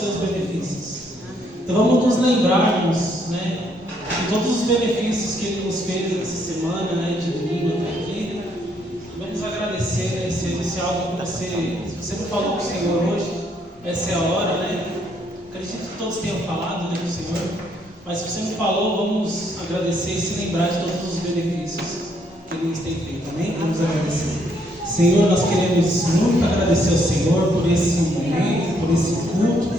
teus benefícios. Então vamos nos lembrarmos, né, de todos os benefícios que Ele nos fez essa semana, né, de domingo até aqui. Vamos agradecer, né, se é algo que se você não falou com o Senhor hoje, essa é a hora, né? Acredito que todos tenham falado, né, com o Senhor. Mas se você não falou, vamos agradecer e se lembrar de todos os benefícios que Ele nos tem feito, amém? Vamos agradecer. Senhor, nós queremos muito agradecer ao Senhor por esse momento, por esse culto,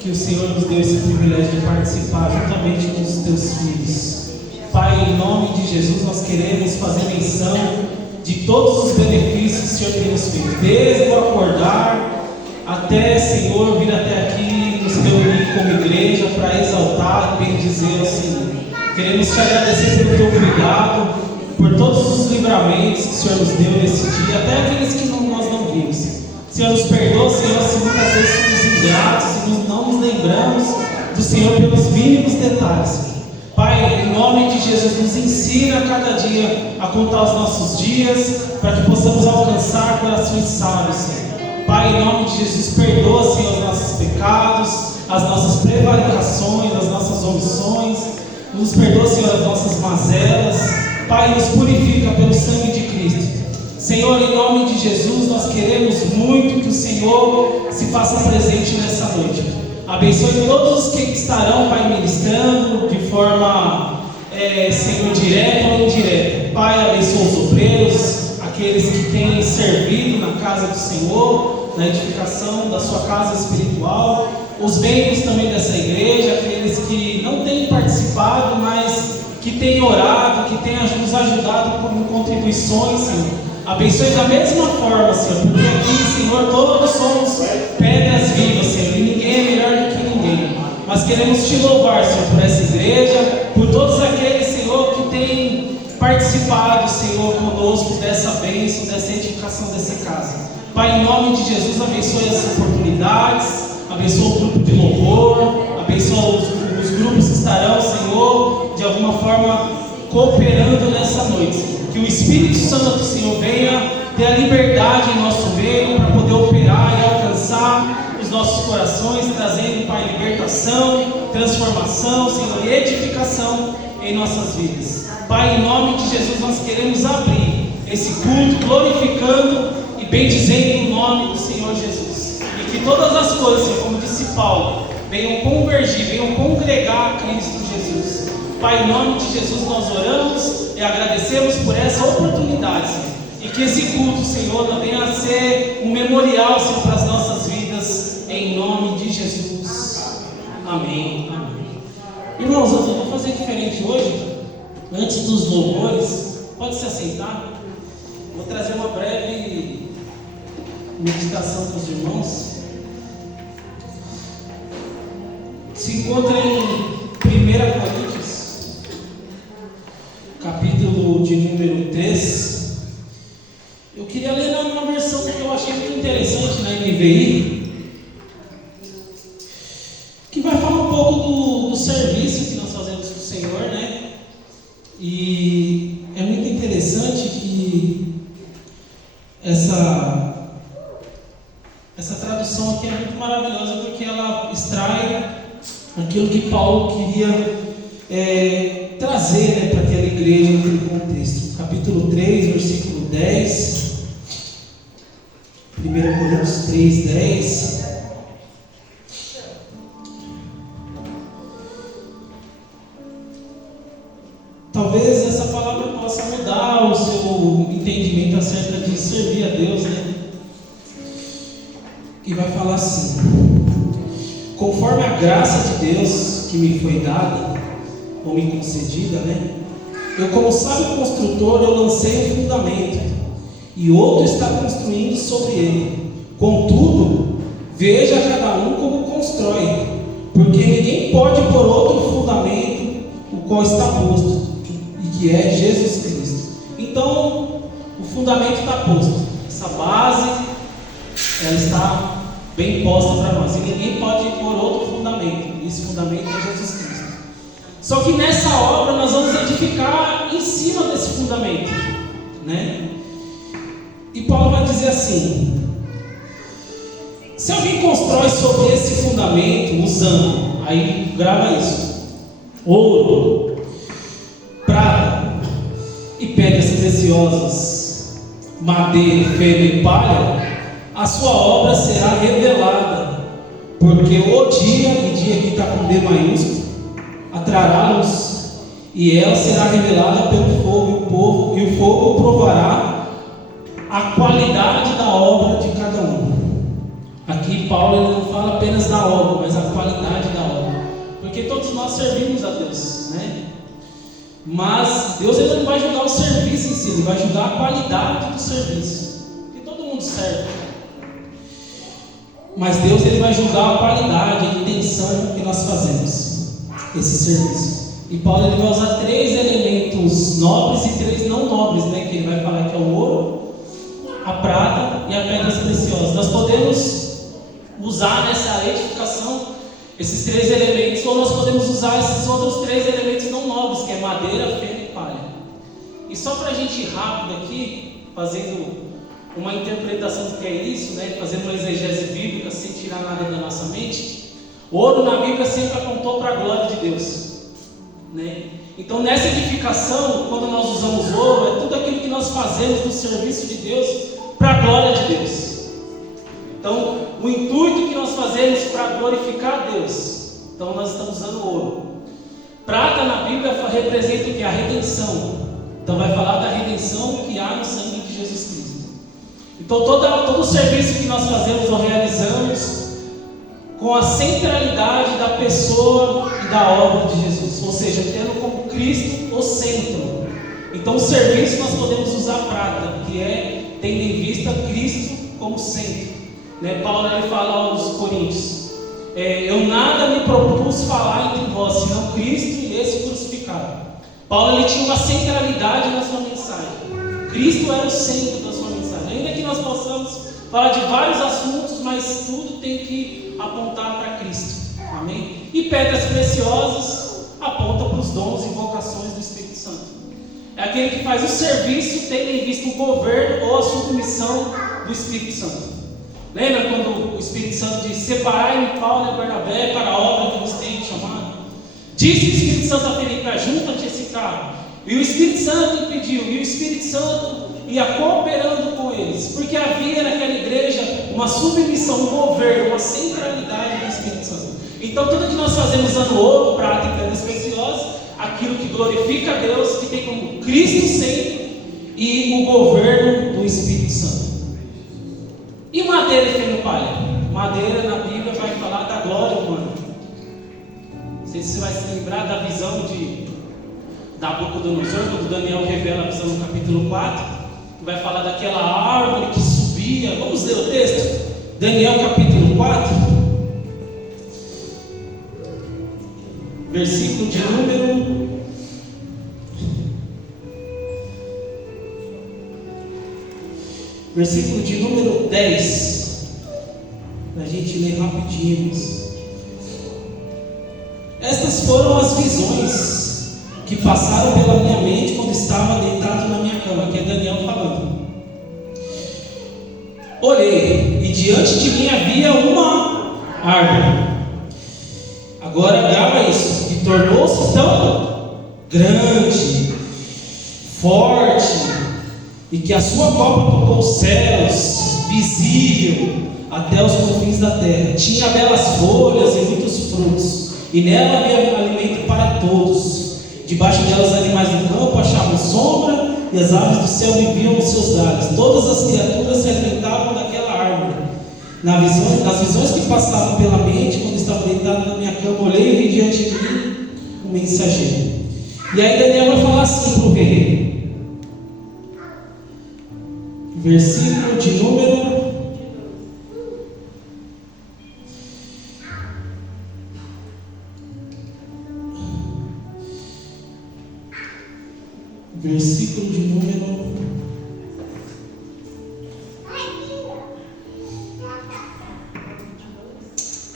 que o Senhor nos deu esse privilégio de participar juntamente com os teus filhos. Pai, em nome de Jesus, nós queremos fazer menção de todos os benefícios que o Senhor tem nos feito, desde o acordar até, Senhor, vir até aqui, nos reunir como igreja para exaltar e bendizer ao Senhor. Queremos te agradecer pelo teu cuidado, por todos os livramentos que o Senhor nos deu nesse dia, até aqueles que nós não vimos. Senhor, nos perdoa, Senhor, se muitas vezes somos ingratos, se não nos lembramos do Senhor pelos mínimos detalhes. Pai, em nome de Jesus, nos ensina a cada dia a contar os nossos dias, para que possamos alcançar corações sábios, Senhor. Pai, em nome de Jesus, perdoa, Senhor, os nossos pecados, as nossas prevaricações, as nossas omissões. Nos perdoa, Senhor, as nossas mazelas. Pai, nos purifica pelo sangue de Cristo. Senhor, em nome de Jesus, nós queremos muito que o Senhor se faça presente nessa noite. Abençoe todos os que estarão, Pai, ministrando de forma, Senhor, direta ou indireta. Pai, abençoe os obreiros, aqueles que têm servido na casa do Senhor, na edificação da sua casa espiritual, os membros também dessa igreja, aqueles que não têm participado, mas que têm orado, que têm nos ajudado com contribuições, Senhor. Abençoe da mesma forma, Senhor, porque aqui, Senhor, todos somos pedras vivas, Senhor, e ninguém é melhor do que ninguém. Mas queremos te louvar, Senhor, por essa igreja, por todos aqueles, Senhor, que têm participado, Senhor, conosco dessa bênção, dessa edificação dessa casa. Pai, em nome de Jesus, abençoe as oportunidades, abençoe o grupo de louvor, abençoe os grupos que estarão, Senhor, de alguma forma cooperando nessa noite. Que o Espírito Santo, Senhor, venha ter a liberdade em nosso meio para poder operar e alcançar os nossos corações, trazendo, Pai, libertação, transformação, Senhor, e edificação em nossas vidas. Pai, em nome de Jesus, nós queremos abrir esse culto glorificando e bendizendo o nome do Senhor Jesus. E que todas as coisas, Senhor, como disse Paulo, venham convergir, venham congregar a Cristo Jesus. Pai, em nome de Jesus nós oramos e agradecemos por essa oportunidade, Senhor. E que esse culto, Senhor, venha a ser um memorial, Senhor, para as nossas vidas, em nome de Jesus. Amém. Amém. Irmãos, eu vou fazer diferente hoje. Antes dos louvores, pode se assentar. Vou trazer uma breve meditação para os irmãos. Se encontra em 1 Coríntios, capítulo de número 3. Eu queria ler uma versão que eu achei muito interessante na NVI, que vai falar um pouco do serviço que nós fazemos para o Senhor, né? E é muito interessante que essa tradução aqui é muito maravilhosa, porque ela extrai aquilo que Paulo queria trazer, né, para aquela igreja, naquele contexto. Capítulo 3, versículo 10. 1 Coríntios 3, 10. Talvez essa palavra possa mudar o seu entendimento acerca de servir a Deus, né? E vai falar assim: conforme a graça de Deus que me foi dada, ou me concedida, né? Eu, como sábio construtor, eu lancei um fundamento, e outro está construindo sobre ele. Contudo, veja cada um como constrói, porque ninguém pode pôr outro fundamento, o qual está posto, e que é Jesus Cristo. Então, o fundamento está posto, essa base, ela está bem posta para nós, e ninguém pode pôr outro fundamento. Esse fundamento é Jesus Cristo. Só que nessa obra nós vamos edificar em cima desse fundamento, né? E Paulo vai dizer assim: Se alguém constrói sobre esse fundamento, usando, aí grava isso: ouro, prata e pedras preciosas, madeira, feno e palha, a sua obra será revelada, porque o dia, e dia aqui está com D maiúsculo, atrará luz, e ela será revelada pelo fogo, e o fogo provará a qualidade da obra de cada um. Aqui Paulo ele não fala apenas da obra, mas a qualidade da obra, porque todos nós servimos a Deus, né? Mas Deus ele não vai julgar o serviço em si, ele vai julgar a qualidade do serviço, porque todo mundo serve, mas Deus ele vai julgar a qualidade, a intenção que nós fazemos esse serviço. E Paulo ele vai usar 3 elementos nobres e 3 não nobres, né? Que ele vai falar que é o ouro, a prata e as pedras preciosas. Nós podemos usar nessa edificação esses 3 elementos, ou nós podemos usar esses outros 3 elementos não nobres, que é madeira, feno e palha. E só para a gente ir rápido aqui, fazendo uma interpretação do que é isso, né? Fazendo uma exegese bíblica sem tirar nada da nossa mente. Ouro na Bíblia sempre apontou para a glória de Deus, né? Então nessa edificação, quando nós usamos ouro, é tudo aquilo que nós fazemos no serviço de Deus para a glória de Deus. Então o intuito que nós fazemos para glorificar a Deus, então nós estamos usando ouro. Prata na Bíblia representa o que? A redenção. Então vai falar da redenção que há no sangue de Jesus Cristo. Então todo o serviço que nós fazemos ou realizamos com a centralidade da pessoa e da obra de Jesus, ou seja, tendo como Cristo o centro. Então o serviço nós podemos usar prata, que é tendo em vista Cristo como centro, né? Paulo ele fala aos Coríntios: eu nada me propus falar entre vós, senão Cristo e esse crucificado. Paulo ele tinha uma centralidade na sua mensagem. Cristo era o centro da sua mensagem. Ainda que nós possamos falar de vários assuntos, mas tudo tem que apontar para Cristo. Amém? E pedras preciosas apontam para os dons e vocações do Espírito Santo. É aquele que faz o serviço tendo em vista o governo ou a submissão do Espírito Santo. Lembra quando o Espírito Santo diz: separai-me Paulo e Barnabé para a obra que vos tenho chamado? Disse o Espírito Santo a Felipe: junta-te esse carro. E o Espírito Santo impediu, e o Espírito Santo ia cooperando com eles, porque havia naquela igreja uma submissão, um governo, uma centralidade do Espírito Santo. Então tudo que nós fazemos usando ouro, prata e pedras preciosas, aquilo que glorifica a Deus, que tem como Cristo centro e o governo do Espírito Santo. E madeira e feno palha? Madeira na Bíblia vai falar da glória humana. Não sei se você vai se lembrar da visão de Nabucodonosor, quando Daniel revela a visão no capítulo 4, que vai falar daquela árvore que subia. Vamos ler o texto? Daniel capítulo 4, versículo de número 10, para a gente ler rapidinho. Estas foram as visões que passaram pela minha mente quando estava deitado na minha cama. Aqui é Daniel falando. Olhei, e diante de mim havia uma árvore. Agora grava isso, que tornou-se tão grande, forte, e que a sua copa tocou os céus, visível até os confins da terra. Tinha belas folhas e muitos frutos, e nela havia alimento para todos. Debaixo delas os animais do campo achavam sombra, e as aves do céu viviam nos seus galhos. Todas as criaturas se alimentavam daquela árvore. Nas visões que passavam pela mente, quando estava deitado na minha cama, olhei e vi diante de mim um mensageiro. E aí Daniel vai falar assim para o rei. Versículo de número 1.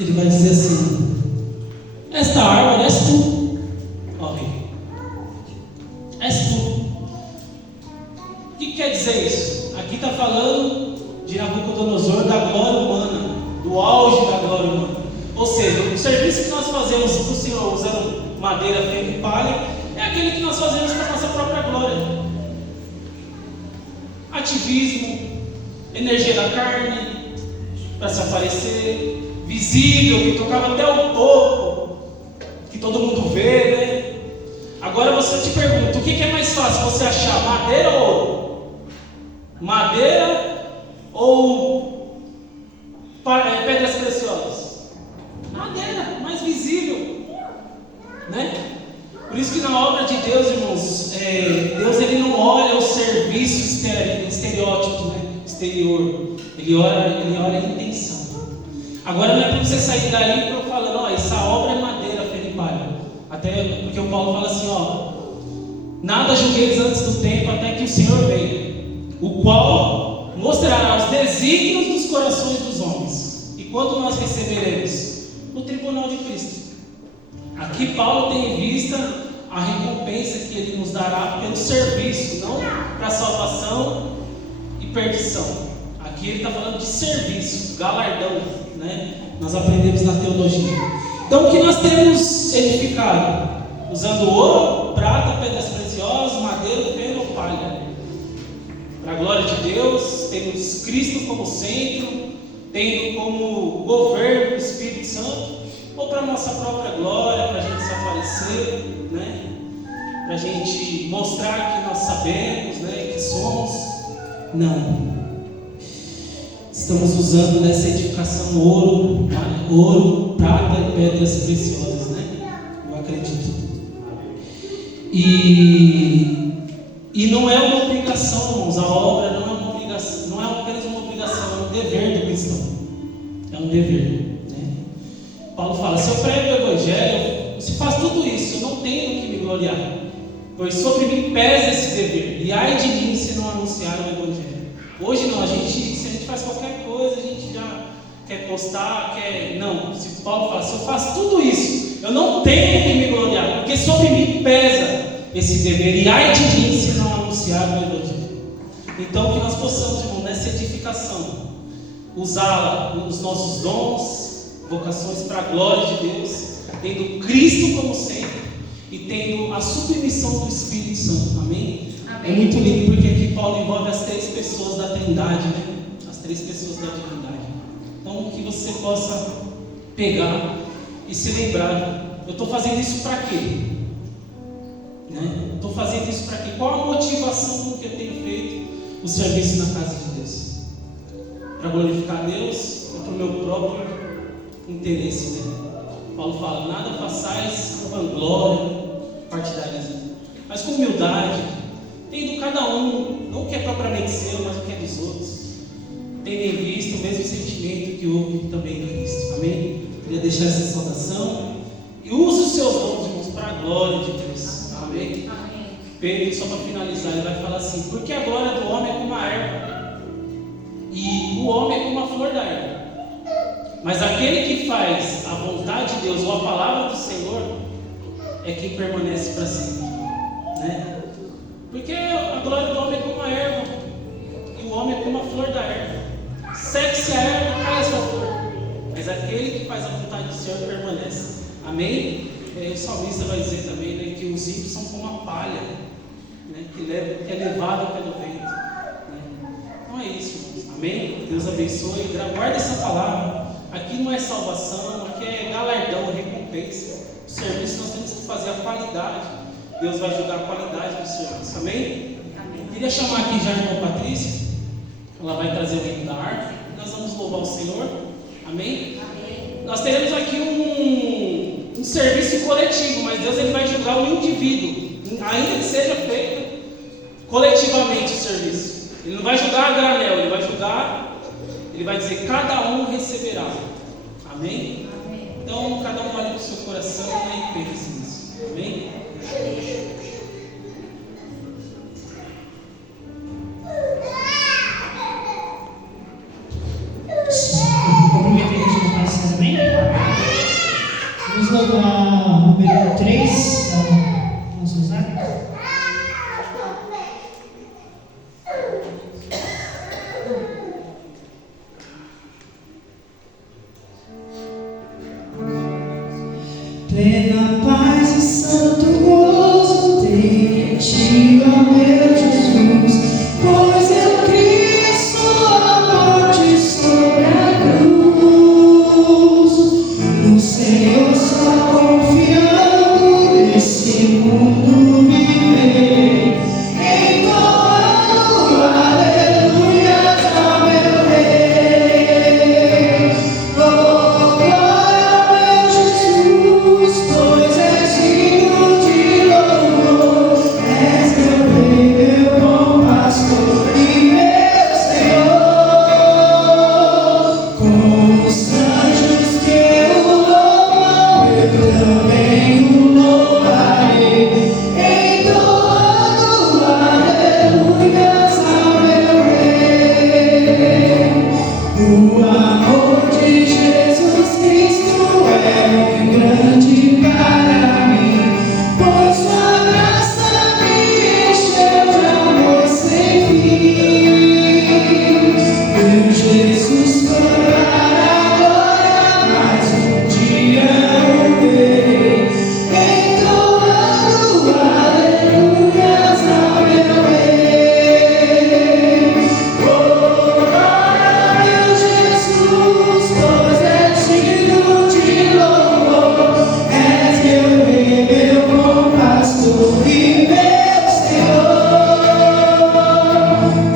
Ele vai dizer assim: esta árvore és tu, ó rei. És tu. O que quer dizer isso? Aqui está falando de Nabucodonosor, da glória humana, do do auge da glória humana. Ou seja, o serviço que nós fazemos para o Senhor usando madeira, feno e palha é aquele que nós fazemos para a nossa própria glória. Ativismo, energia da carne, para se aparecer, visível, que tocava até o topo, que todo mundo vê, né? Agora você te pergunta, o que é mais fácil você achar, madeira ou ouro? Madeira ou pedras preciosas? Madeira, mais visível, né? Por isso que na obra de Deus, irmãos, Deus ele não olha o serviço estereótipo, né? Exterior, ele olha a intenção. Agora não é para você sair daí para eu falando, ó, essa obra é madeira, feno e palha. Até porque o Paulo fala assim, ó, nada julgueis antes do tempo até que o Senhor venha, o qual mostrará os desígnios dos corações dos homens. E quando nós receberemos? No tribunal de Cristo. Aqui Paulo tem em vista a recompensa que ele nos dará pelo serviço, não para salvação e perdição. Aqui ele está falando de serviço, galardão, né? Nós aprendemos na teologia. Então o que nós temos edificado? Usando ouro, prata, pedras preciosas, madeira, feno ou palha. Para a glória de Deus, temos Cristo como centro, tendo como governo o Espírito Santo, ou para a nossa própria glória, para a gente se aparecer, né? Para a gente mostrar que nós sabemos, né? Que somos. Não. Estamos usando nessa edificação ouro, prata e pedras preciosas, né? Eu acredito. E não é uma obrigação, irmãos, a obra não é uma obrigação, não é apenas uma obrigação, é um dever do cristão. É um dever, né? Paulo fala, se eu prego o Evangelho, se faz tudo isso, eu não tenho que me gloriar, pois sobre mim pesa esse dever, e ai de mim se não anunciar o Evangelho. Hoje não, se a gente faz qualquer coisa, a gente já quer postar, não, se Paulo fala, se eu faço tudo isso, eu não tenho que me gloriar, porque sobre mim pesa esse dever, e ai de mim se não anunciar o Evangelho. Então que nós possamos, irmão, nessa edificação, usá-la nos nossos dons, vocações para a glória de Deus, tendo Cristo como centro e tendo a submissão do Espírito Santo, amém? É muito lindo porque aqui Paulo envolve as três pessoas da Trindade, né? As três pessoas da divindade. Então que você possa pegar e se lembrar, eu estou fazendo isso para quê? Né? Estou fazendo isso para quê? Qual a motivação com que eu tenho feito o serviço na casa de Deus? Para glorificar Deus ou para o meu próprio interesse, né? Paulo fala, nada façais com vanglória, partidarismo, mas com humildade, tendo cada um, não o que é propriamente seu, mas o que é dos outros, tendo em vista o mesmo sentimento que houve também no Cristo, amém? Queria deixar essa saudação e use os seus dons, irmãos, para a glória de Deus, amém? Pedro, só para finalizar, ele vai falar assim, porque a glória do homem é como a erva, e o homem é como a flor da erva, mas aquele que faz a vontade de Deus, ou a palavra do Senhor, é quem permanece para sempre, né? Porque a glória do homem é como a erva, e o homem é como a flor da erva. Seque-se a erva, cai a sua flor, mas aquele que faz a vontade do Senhor permanece, amém? O salmista vai dizer também, né, que os ímpios são como a palha, né, que é levada pelo vento, né? Então é isso, irmãos, amém? Deus abençoe, guarda essa palavra. Aqui não é salvação, aqui é galardão, recompensa. O serviço nós temos que fazer a qualidade. Deus vai julgar a qualidade do serviço, amém? Amém. Queria chamar aqui já a irmã Patrícia, ela vai trazer o hino da harpa, nós vamos louvar o Senhor, amém? Amém. Nós teremos aqui um serviço coletivo, mas Deus ele vai julgar o indivíduo, ainda que seja feito coletivamente o serviço. Ele não vai julgar a granel, ele vai julgar, ele vai dizer, cada um receberá, amém? Amém. Então cada um olha para o seu coração e pense nisso, amém? Cumprimento a igreja do Pai Santo, amém? Vamos louvar o número 3 da nossa usar. Plena paz e santo gozo tem em ti, ó meu Jesus, pois eu criei sua morte sobre a cruz. No Senhor só confiando, nesse mundo viver, entoando aleluias ao meu Rei. Oh, glória ao meu Jesus, pois és digno de louvor. És meu Rei, meu bom pastor e meu Senhor. Com os anjos que o louvam, eu também o louvarei, entoando aleluias ao meu Rei. O amor de Jesus Cristo é grande para mim, pois sua graça me encheu de amor sem fim. Meu Jesus foi para a glória, mas um dia eu verei, entoando aleluias ao meu Rei. Oh, glória a meu Jesus, pois és digno de louvor. És meu Rei, meu bom pastor e meu Senhor.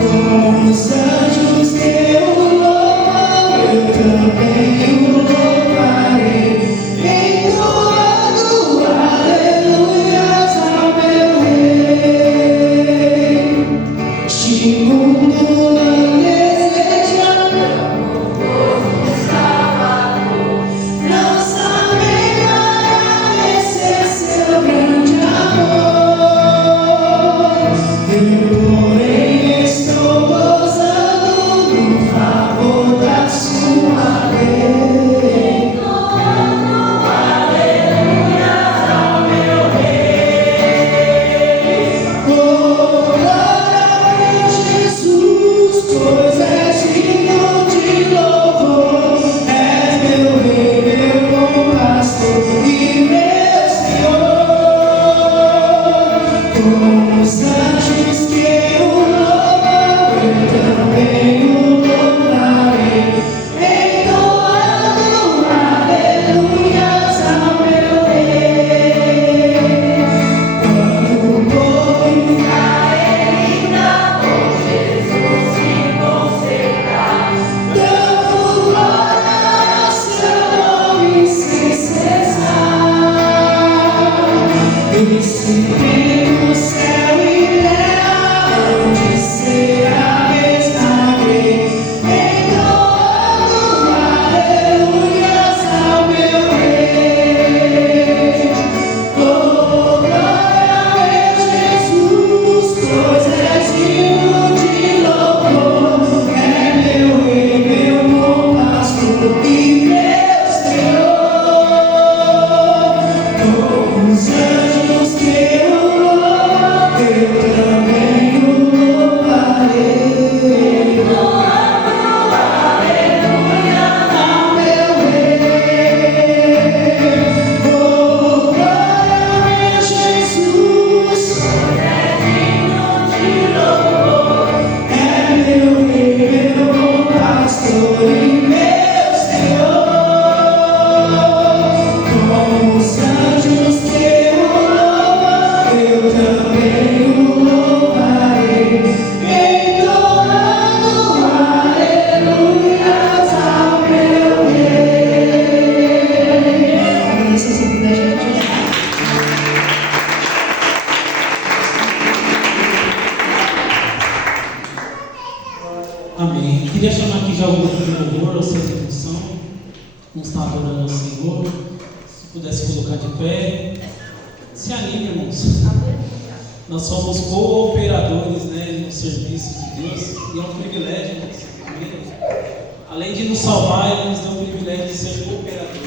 Com os anjos que o louvam, eu também o louvarei, entoando aleluias ao meu Rei. Este mundo não deseja, não sabe agradecer seu grande amor. Eu, porém, estou gozando no favor da sua lei. Oh, glória a meu Jesus, pois és digno de louvor. És meu Rei, meu bom pastor e meu Senhor. Com os anjos que o louvam, eu também o louvarei, entoando aleluias ao meu Rei. Quando o povo israelita com Jesus se consagrar, dando glória ao seu nome sem cessar, esse tempo, céu e terra hão de ser a mesma grei, entoando aleluias ao meu Rei. Oh, glória a meu Jesus, pois és digno de louvor. É meu Rei, meu bom pastor e meu Senhor. Com os anjos que o louvam, eu também o louvarei, entoando aleluias ao meu Rei. Oh, glória a meu Jesus, pois és digno de louvor. É meu Rei, meu bom pastor e meu Senhor. Com os anjos que o louvam, eu também o louvarei, entoando aleluias ao meu Rei. Agradeço a vida da gente. Amém. Queria chamar aqui já o grupo de louvor, a sua execução. Vamos estar adorando ao Senhor. Se pudesse colocar de pé. Se anime, irmãos. Nós somos cooperadores, né, no serviço de Deus. E é um privilégio, irmãos. Amém? Além de nos salvar, Ele nos deu o privilégio de ser cooperadores, né?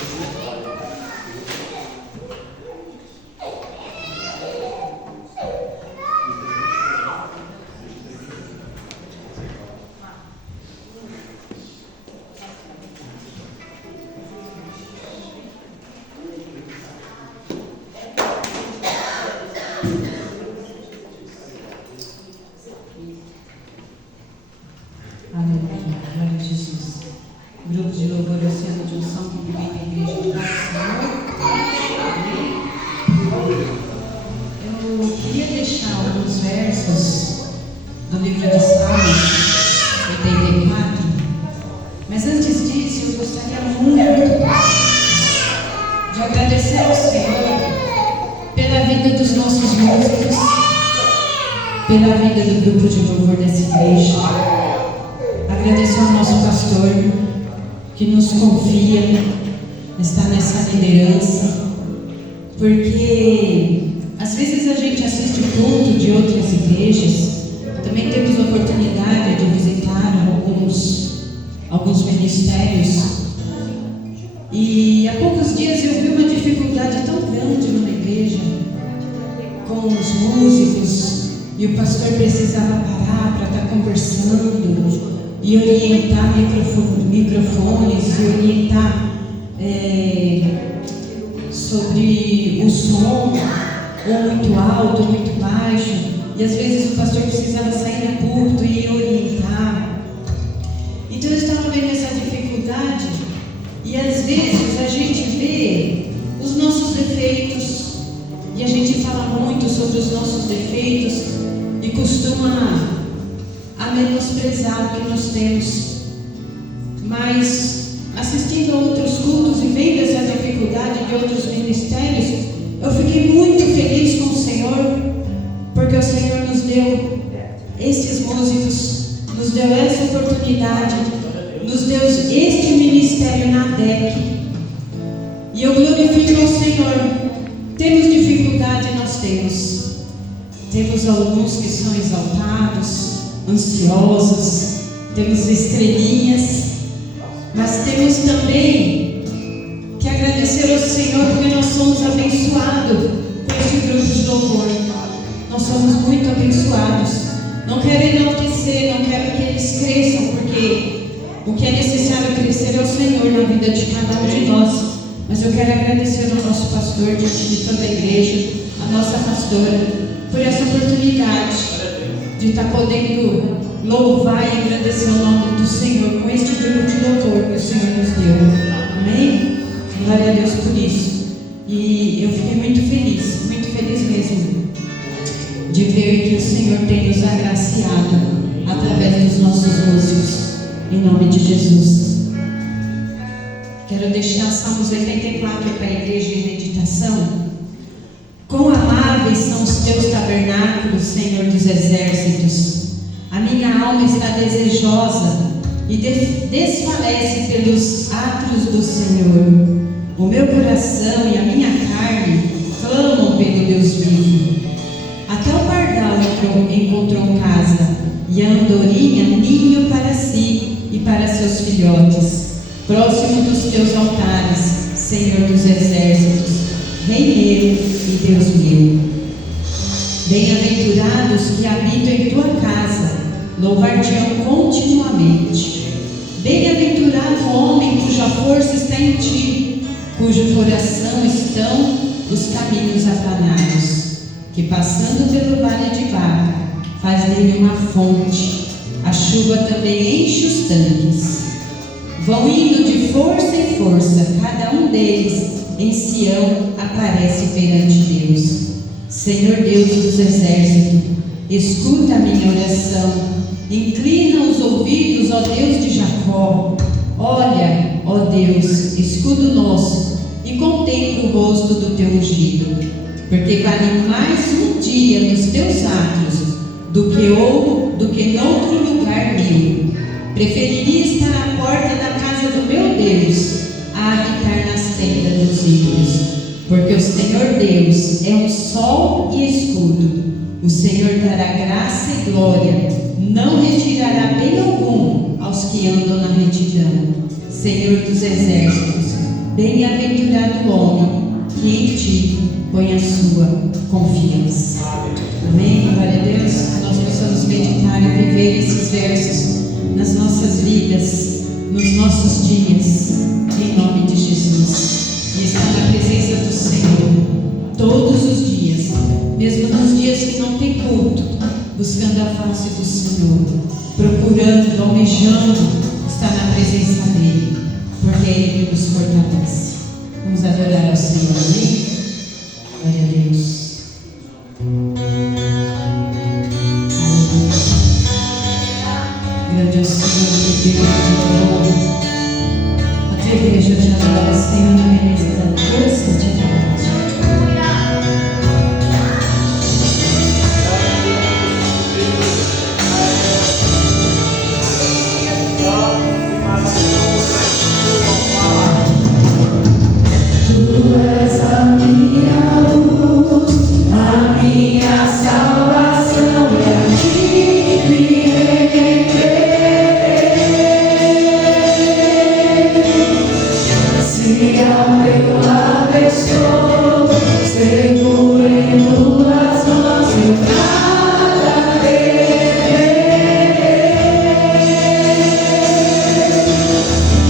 Eu queria deixar alguns versos do livro de Salmos 84, mas antes disso eu gostaria muito de agradecer ao Senhor pela vida dos nossos músicos, pela vida do grupo de louvor dessa igreja. Agradecer ao nosso pastor que nos confia, está nessa liderança, porque às vezes a gente assiste culto de outras igrejas, também temos a oportunidade de visitar alguns ministérios, e há poucos dias eu vi uma dificuldade tão grande numa igreja com os músicos, e o pastor precisava parar para estar conversando e orientar microfones e orientar sobre o som, ou muito alto, ou muito baixo, e às vezes o pastor precisava sair do púlpito e orientar. Então eu estava vendo essa dificuldade, e às vezes a gente vê os nossos defeitos, e a gente fala muito sobre os nossos defeitos e costuma a menosprezar o que nós temos. Mas assistindo a outros cultos e vendo essa dificuldade de outros ministérios, eu fiquei muito feliz com o Senhor, porque o Senhor nos deu esses músicos, nos deu essa oportunidade, nos deu este ministério na ADEC, e eu glorifico ao Senhor. Temos dificuldade, nós temos alguns que são exaltados, ansiosos, temos estrelinhas, mas temos também que agradecer ao Senhor, porque nós somos abençoados com este grupo de louvor. Nós somos muito abençoados. Não quero enaltecer, não quero que eles cresçam, porque o que é necessário crescer é o Senhor na vida de cada um de nós. Mas eu quero agradecer ao nosso pastor, diante de toda a igreja, a nossa pastora, por essa oportunidade de estar podendo louvar e agradecer o nome do Senhor com este grupo de louvor que o Senhor nos deu. Amém? Glória a Deus por isso. E eu fiquei muito feliz mesmo, de ver que o Senhor tem nos agraciado através dos nossos músicos, em nome de Jesus. Quero deixar Salmos 84 para a igreja em meditação. Quão amáveis são os teus tabernáculos, Senhor dos exércitos. A minha alma está desejosa e desfalece pelos atos do Senhor. O meu coração e a minha carne clamam pelo Deus vivo. Até o pardal encontrou casa, e a andorinha ninho para si e para seus filhotes, próximo dos teus altares, Senhor dos exércitos, Rei meu e Deus meu. Bem-aventurados que habitam em tua casa, louvar-te-ão continuamente. Bem-aventurado o homem cuja força está em ti, cujo coração estão os caminhos aplanados, que passando pelo vale de Baca, faz dele uma fonte, a chuva também enche os tanques. Vão indo de força em força, cada um deles em Sião aparece perante Deus. Senhor Deus dos exércitos, escuta a minha oração, inclina os ouvidos, ó Deus de Jacó. Olha, ó Deus, escudo nosso, e contempla o rosto do teu ungido, porque vale mais um dia nos teus atos do que noutro lugar meu. Preferiria estar à porta da casa do meu Deus a habitar nas tendas dos ídolos, porque o Senhor Deus é um sol e escudo. O Senhor dará graça e glória, não retirará bem algum aos que andam na retidão. Senhor dos exércitos, bem-aventurado o homem que em ti põe a sua confiança. Amém? Glória a Deus. Que nós possamos meditar e viver esses versos nas nossas vidas, nos nossos dias, em nome de Jesus. E estar na presença do Senhor todos os dias, mesmo nos dias que não tem culto, buscando a face do Senhor, procurando, almejando estar na presença dEle, porque é Ele que nos fortalece. Vamos adorar ao Senhor, amém? Glória a Deus. Grande é o Senhor, que Deus de novo. A tua igreja te adora, Senhor, na beleza da tua santidade. Tu és a minha luz, a minha salvação, e a ti me se ao teu lado estou, seguro em tuas mãos, eu nada temerei.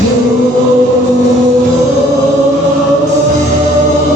Oh, oh, oh, oh.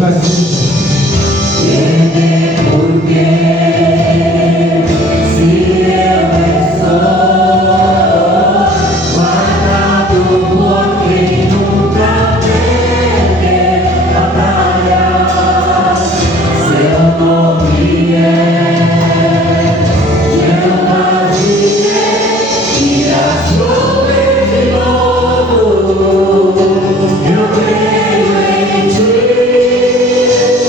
Eu creio em ti.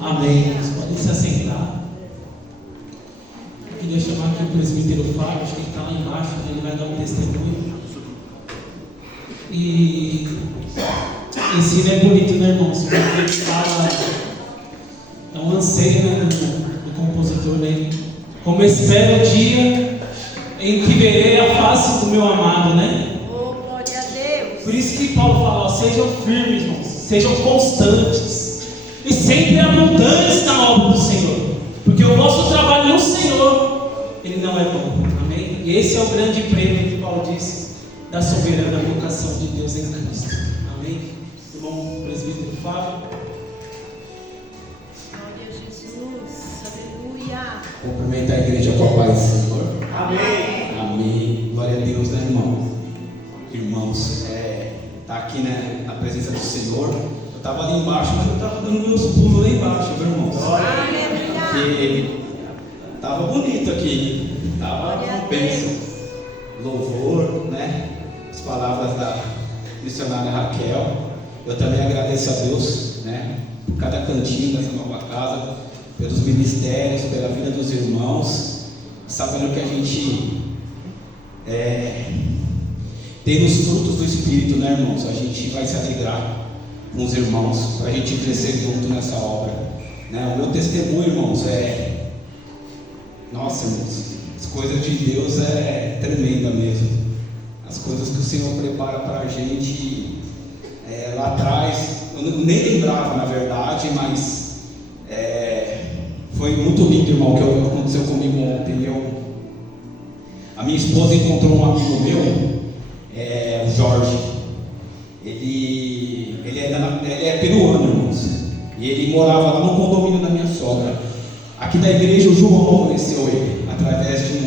Amém. Vocês podem se assentar. Eu queria chamar aqui o presbítero Fábio, acho que ele está lá embaixo, ele vai dar um testemunho. E ensino é bonito, né, irmãos? Porque ele fala, é um anseio, né, do compositor, né? Como espero o dia em que verei a face do meu amado, né? Oh, glória a Deus. Por isso que Paulo fala, ó, sejam firmes, irmãos, sejam constantes e sempre abundantes na obra do Senhor, porque o vosso trabalho no Senhor, ele não é bom, amém? E esse é o grande prêmio que Paulo disse da soberana vocação de Deus em Cristo, amém? Irmão presbítero Fábio. Glória a Jesus. Aleluia. Cumprimento a igreja com a paz do Senhor. Amém. Amém. Glória a Deus, né, irmão? Irmãos, tá aqui, né, na presença do Senhor. Eu estava ali embaixo, mas eu estava dando meus pulos lá embaixo, viu, irmãos? Aleluia. Porque estava bonito aqui, estava Glória a com bênção, louvor, né? As palavras da missionária Raquel. Eu também agradeço a Deus, né, por cada cantinho dessa nova casa, pelos ministérios, pela vida dos irmãos, sabendo que a gente tem os frutos do Espírito, né, irmãos? A gente vai se alegrar com os irmãos, para a gente crescer junto nessa obra, né? O meu testemunho, irmãos, nossa, irmãos, as coisas de Deus é tremenda mesmo. As coisas que o Senhor prepara para a gente lá atrás, eu nem lembrava, na verdade, mas foi muito lindo, irmão, o que aconteceu comigo ontem. A minha esposa encontrou um amigo meu, o Jorge. Ele é peruano, irmãos, e ele morava lá no condomínio da minha sogra. Aqui da igreja o João conheceu ele, através de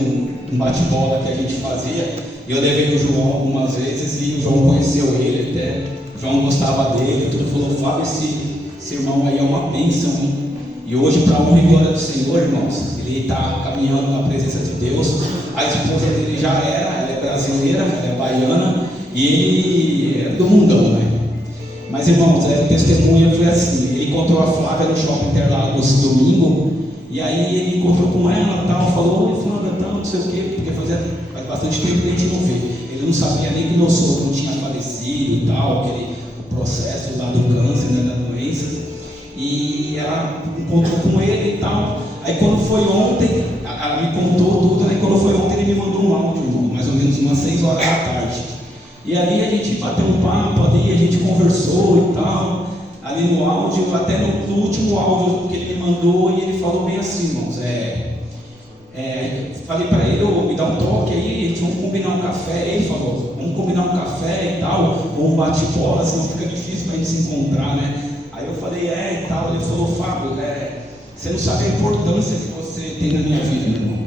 um bate-bola que a gente fazia. Eu levei o João algumas vezes e o João conheceu ele até. O João gostava dele, tudo falou, Fábio, esse irmão aí é uma bênção, hein? E hoje, para a honra e glória do Senhor, irmãos, ele está caminhando na presença de Deus. A esposa dele já ela é brasileira, ela é baiana, e ele é do mundão, né? Mas, irmãos, o testemunho foi assim: ele encontrou a Flávia no Shopping Interlagos domingo, e aí ele encontrou com ela, tal, falou, oi Flávia, tal, não sei o quê, porque faz bastante tempo que a gente não vê. Ele não sabia nem que meu sogro não tinha falecido e tal, o processo lá do câncer, né, da doença. E ela encontrou com ele e tal. Aí quando foi ontem, ela me contou tudo. Aí quando foi ontem, ele me mandou um áudio, irmão, mais ou menos umas 6 horas da tarde. E ali a gente bateu um papo, ali a gente conversou e tal. Ali no áudio, até no último áudio que ele me mandou, e ele falou bem assim, irmãos, falei para ele, me dá um toque aí, vamos combinar um café. Ele falou, vamos combinar um café e tal, ou um bate-bola, senão fica difícil para a gente se encontrar, né? Aí eu falei, e tal. Ele falou, Fábio, você não sabe a importância que você tem na minha vida, meu irmão.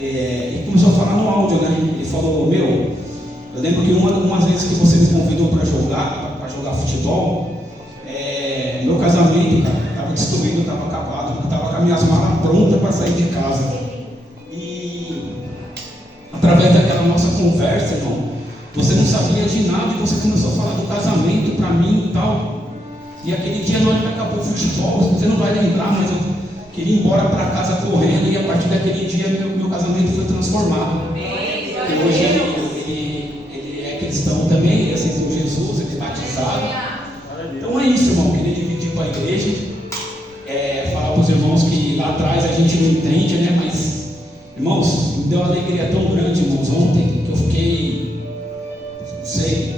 E começou a falar no áudio, né? Ele falou, eu lembro que umas vezes que você me convidou para jogar futebol, meu casamento, cara, estava destruído, estava acabado, eu estava com as minhas malas prontas para sair de casa. E através daquela nossa conversa, irmão, você não sabia de nada e você começou a falar do casamento para mim e tal. E aquele dia, na hora que acabou o futebol, você não vai lembrar, mas eu queria ir embora para casa correndo, e a partir daquele dia meu casamento foi transformado. E hoje ele é cristão também, ele aceitou Jesus, ele é batizado. Então é isso, irmão, eu queria dividir com a igreja, falar para os irmãos que lá atrás a gente não entende, né? Mas, irmãos, me deu uma alegria tão grande, irmãos, ontem, que eu fiquei, não sei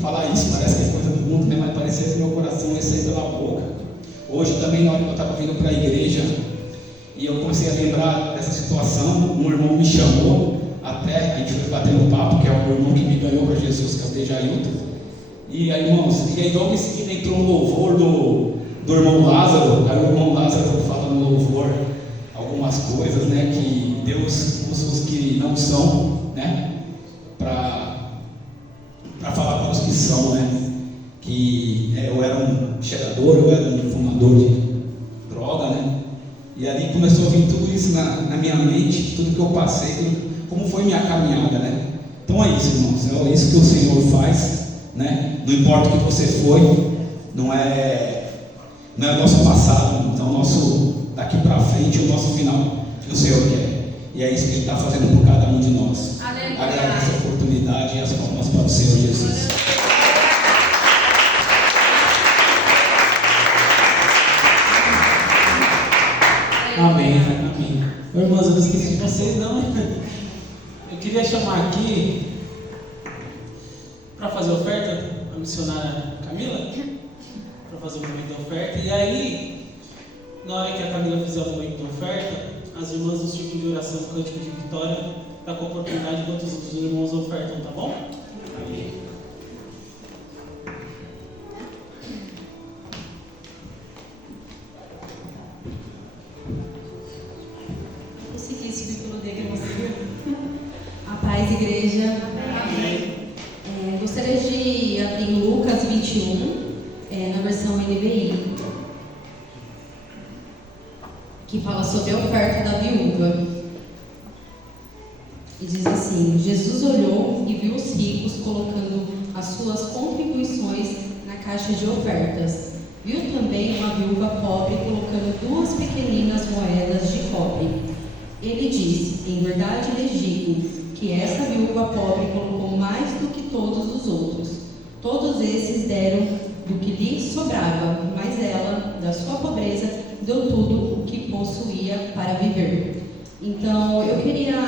falar isso, parece que é coisa do mundo, né? Mas parecia que meu coração ia sair pela boca. Hoje também, na hora que eu estava vindo para a igreja, e eu comecei a lembrar dessa situação, um irmão me chamou, até, a gente foi batendo papo, que é o irmão que me ganhou para Jesus, que é o Dejailton. E aí, irmãos, logo em seguida entrou um louvor do irmão Lázaro. Aí o irmão Lázaro fala no louvor algumas coisas, né, que Deus usa os que não são, né, para falar para os que são, né, que eu era um cheirador, eu era um fumador de droga, né, e ali começou a vir tudo isso na minha mente, tudo que eu passei, como foi minha caminhada, né. Então é isso, irmãos, é isso que o Senhor faz, né? Não importa o que você foi, não é nosso passado, então nosso daqui para frente, o nosso final que o Senhor quer, e é isso que Ele está fazendo por cada um de nós. Agradeço a oportunidade e as palmas para o Senhor Jesus. Amém. Ô, irmãos, eu não esqueci de vocês, não. Eu queria chamar aqui para fazer oferta a missionária Camila, para fazer o momento da oferta. E aí, na hora que a Camila fizer o momento da oferta, as irmãs do círculo de oração, cântico de vitória, está com a oportunidade de outros irmãos ofertam, tá bom? Amém. A paz, igreja. Gostaria de abrir Lucas 21, na versão NVI, que fala sobre a oferta da viúva. E diz assim: Jesus olhou e viu os ricos colocando as suas contribuições na caixa de ofertas. Viu também uma viúva pobre colocando 2 pequeninas moedas de cobre. Ele disse: em verdade lhes digo que essa viúva pobre colocou mais do que todos os outros. Todos esses deram do que lhe sobrava, mas ela, da sua pobreza, deu tudo o que possuía para viver. Então, eu queria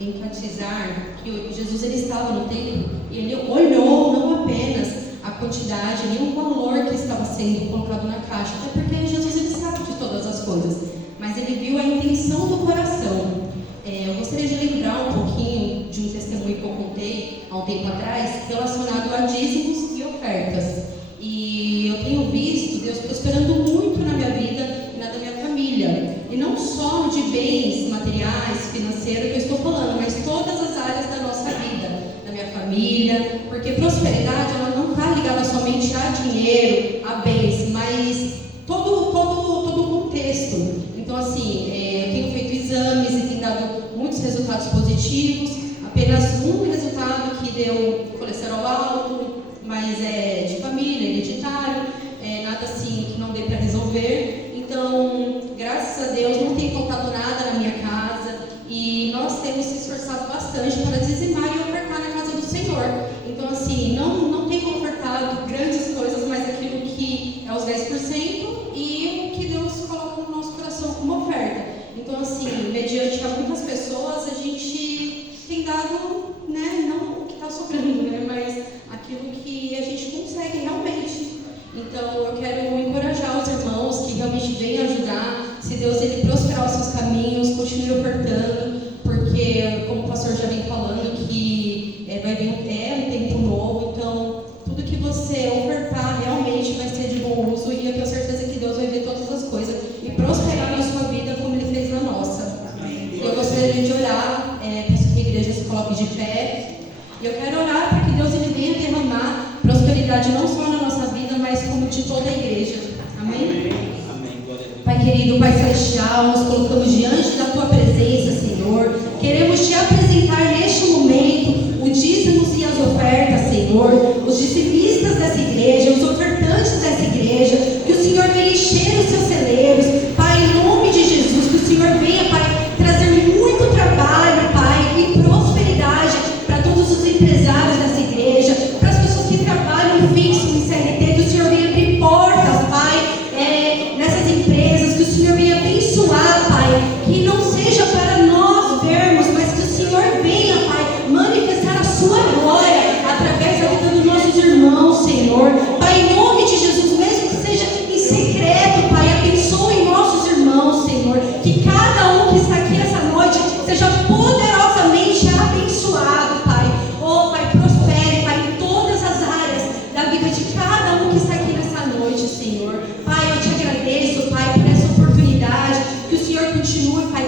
enfatizar que Jesus ele estava no templo e ele olhou não apenas a quantidade, nem o valor que estava sendo colocado na caixa, até porque Jesus ele sabe de todas as coisas, mas ele viu a intenção do coração. Eu gostaria de lembrar um pouquinho de um testemunho que eu contei há um tempo atrás, relacionado a dízimos e ofertas. E eu tenho visto Deus prosperando muito na minha vida e na da minha família. E não só de bens materiais, financeiros que eu estou falando, mas todas as áreas da nossa vida, da minha família, porque prosperidade ela não está ligada somente a dinheiro, a bens, mas todo o contexto. Então assim, eu tenho feito exames e tem dado muitos resultados positivos, apenas um resultado que deu colesterol alto, mas é de família, hereditário, nada assim que não dê para resolver. Então, graças a Deus, não tem faltado nada na minha casa e nós temos se esforçado bastante para dizimar e ofertar na casa do Senhor. Então, assim, não tenho ofertado grandes coisas, mas aquilo que é os 10% e o que Deus coloca no nosso coração como oferta. Então, assim, mediante a muitas pessoas, a gente tem dado, né, não o que está sobrando, né, mas aquilo que a gente consegue realmente. Então, eu quero encorajar os irmãos que realmente venham ajudar. Se Deus ele prosperar os seus caminhos, continue ofertando, porque, como o pastor já vem falando, que vai vir um tempo novo. Então, tudo que você ofertar realmente vai ser de bom uso e eu tenho certeza que Deus vai ver todas as coisas e prosperar na sua vida como Ele fez na nossa. Eu gostaria de orar, peço que a igreja se coloque de pé. E eu quero orar para que Deus ele venha derramar prosperidade não só na nossa vida, mas como de toda a igreja. Amém? Pai querido, Pai celestial, nos colocamos diante da Tua presença, Senhor. Queremos Te apresentar neste momento os dízimos e as ofertas, Senhor. Os dizimistas dessa igreja, os ofertantes dessa igreja. Que o Senhor venha encher os seus celeiros. Pai, em nome de Jesus, que o Senhor venha, Pai, trazer muito trabalho, Pai, e prosperidade para todos os empresários dessa igreja, para as pessoas que trabalham fixo em CLT, que o Senhor venha abrir portas, Pai, nessas empresas, que o Senhor venha abençoar, Pai, que não seja para nós vermos, mas que o Senhor venha, Pai, manifestar a sua glória através da vida dos nossos irmãos, Senhor. Pai, em nome de Jesus, mesmo que seja em secreto, Pai, abençoe nossos irmãos, Senhor, que cada um que está aqui essa noite seja poderosamente abençoado, Pai. Oh, Pai, prospere, Pai, em todas as áreas da vida de cada um que está aqui nessa noite, Senhor. Pai, eu te agradeço, Pai, por essa oportunidade, que o Senhor continue, Pai,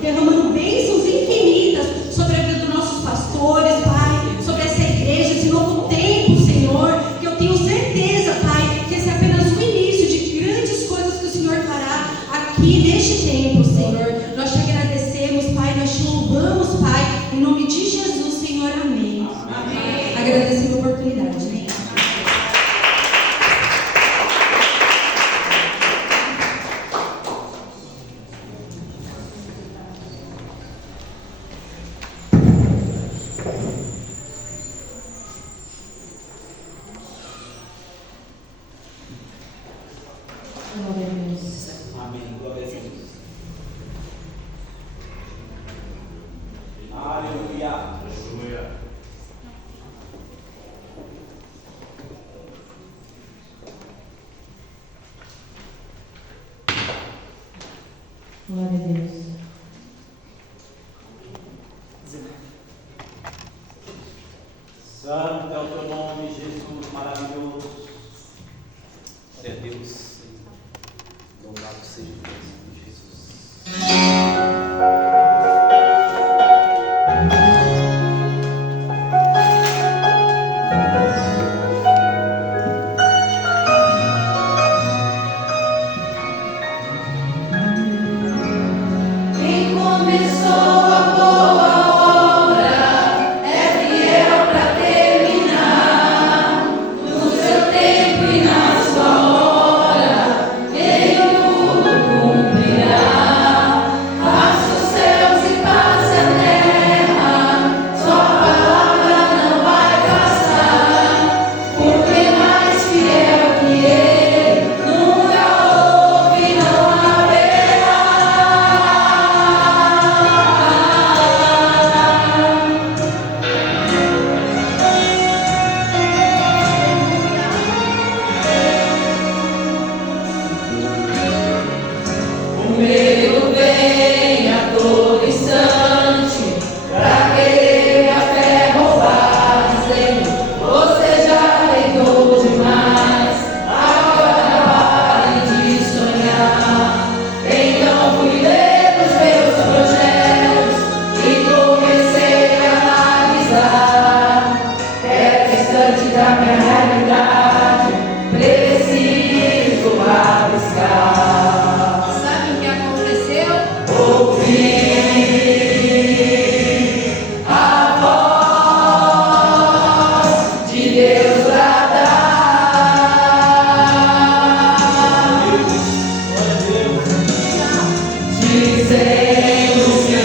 derramando bênçãos infinitas sobre a vida dos nossos pastores, Pai, sobre essa igreja, esse novo tempo, Senhor, que eu tenho certeza, Pai, que esse é apenas o início de grandes coisas que o Senhor fará aqui neste tempo, Senhor. Nós te agradecemos, Pai, nós te louvamos, Pai, em nome de Jesus, Glória a Deus. Santo é o teu nome, Jesus, maravilhoso. Glória a Deus. Louvado seja Deus, Jesus. Quem começou a boa obra é fiel para terminar. No seu tempo e na sua hora, Ele tudo cumprirá. Faça os céus e passe a terra, sua palavra não vai passar. Porque mais fiel que Ele, nunca houve, não haverá. O medo vem a todo instante pra querer a fé roubar, dizendo: você já tentou demais, agora pare de sonhar. Então fui ler os meus projetos e comecei a analisar. É distante da minha realidade, preciso arriscar. Sabe o que aconteceu? Ouvi a voz de Deus bradar, dizendo que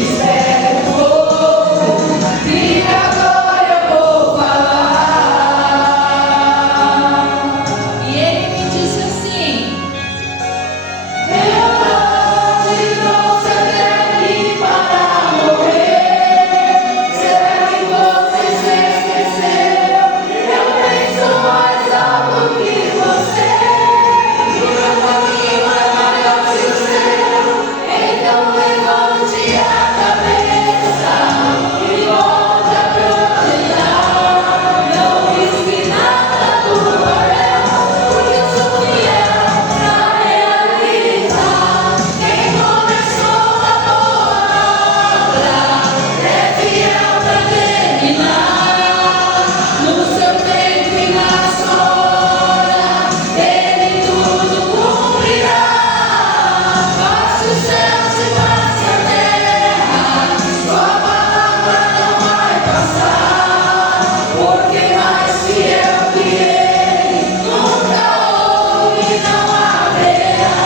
espere um pouco, que agora eu vou falar. E ele me disse assim: Eu não te trouxe até aqui para morrer. Será que você se esqueceu? Eu penso mais alto que você. O meu caminho é maior que o seu. Então levante a cabeça e volte a projetar. Não risque nada do morrer, porque eu sou fiel pra realizar. Quem começou a boa obra é fiel pra terminar. No seu tempo e na sua hora, Ele tudo cumprirá. Faça os céus e passe a terra, sua palavra não vai passar. Porque mais fiel que Ele, nunca houve, não haverá.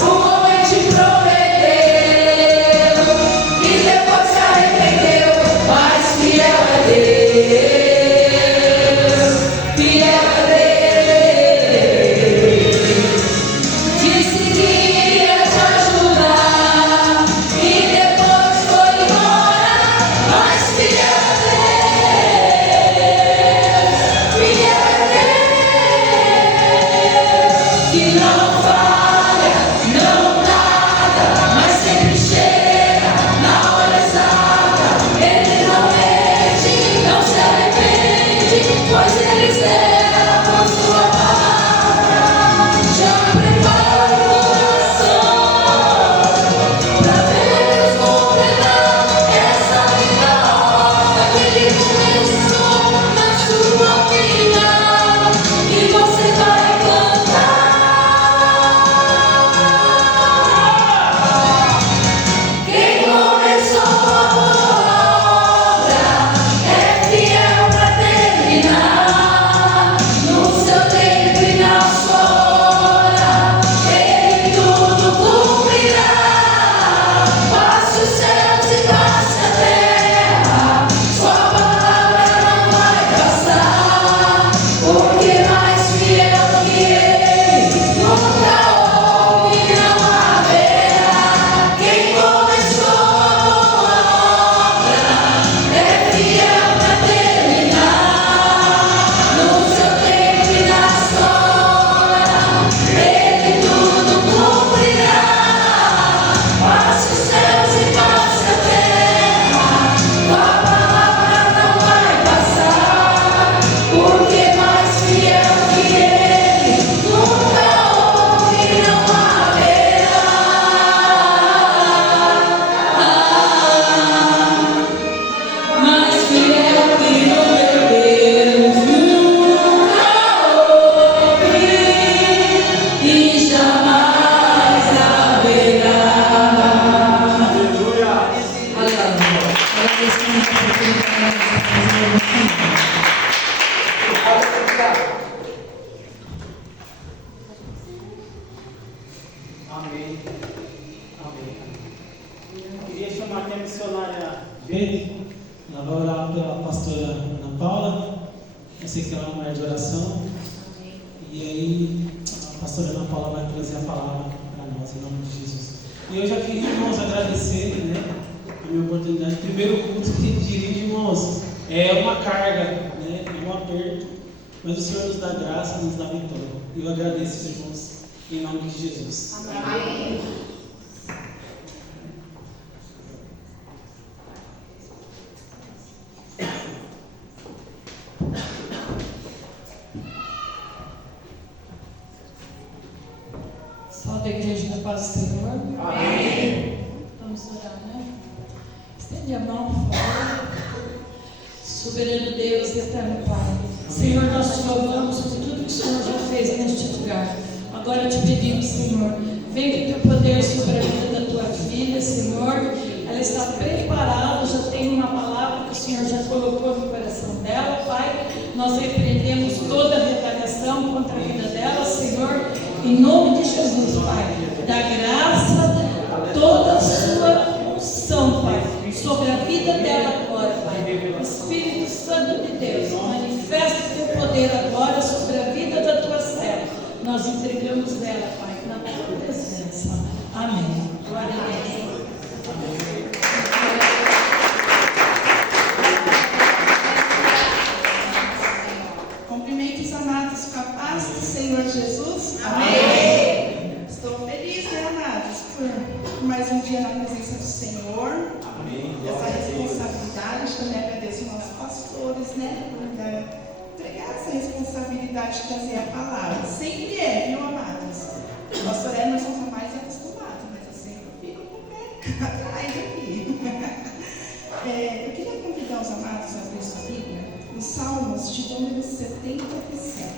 O homem te prometeu e depois se arrependeu, mas fiel é Deus, fiel é Deus. Disse que iria te ajudar e depois foi embora, mas fiel é Deus, fiel é Deus, que não falha, não nada, mas sempre chega na hora exata. Ele não mente, não se arrepende, pois Ele zela por sua palavra. Já prepara o coração pra ver Deus completar essa linda obra que Ele começou na sua vida. E você vai cantar. Quem começou a boa obra é fiel pra terminar. No seu tempo e na sua hora, Ele tudo cumprirá. missionária Pedro, ela vai orar pela pastora Ana Paula. Eu sei que ela é uma mulher de oração. E aí, a pastora Ana Paula vai trazer a palavra para nós, em nome de Jesus. E eu já queria, irmãos, agradecer, né, a minha oportunidade. Primeiro culto que dirige, irmãos, é uma carga, né, é um aperto, mas o Senhor nos dá graça, nos dá vitória. E eu agradeço, irmãos, em nome de Jesus. Amém. Salve a igreja da paz do Senhor. Amém. Vamos orar, né? Estende a mão, por favor. Soberano Deus e eterno Pai. Senhor, nós te louvamos por tudo que o Senhor já fez neste lugar. Agora te pedimos, Senhor, vem com teu poder sobre a vida da tua filha, Senhor. Ela está preparada, já tem uma palavra que o Senhor já colocou no coração dela, Pai. Nós repreendemos toda a retaliação contra a vida dela, Senhor. Em nome de Jesus, Pai, da graça, toda a sua unção, Pai, sobre a vida dela agora, Pai. Espírito Santo de Deus, manifesta o teu poder agora sobre a vida da tua serva. Nós entregamos ela, Pai, na tua presença. Amém. Glória a Deus. Cumprimento os amados com a paz do Senhor Jesus. Amém. Estou feliz, né, amados, por mais um dia na presença do Senhor. Amém. Essa responsabilidade, também agradeço aos nossos pastores, né, por entregar essa responsabilidade de trazer a palavra. Sempre é, viu, amados? O pastor Emerson está mais acostumado, mas eu sempre fico com o pé atrás aqui. Eu queria convidar os amados a abrir sua Bíblia nos Salmos de número 77.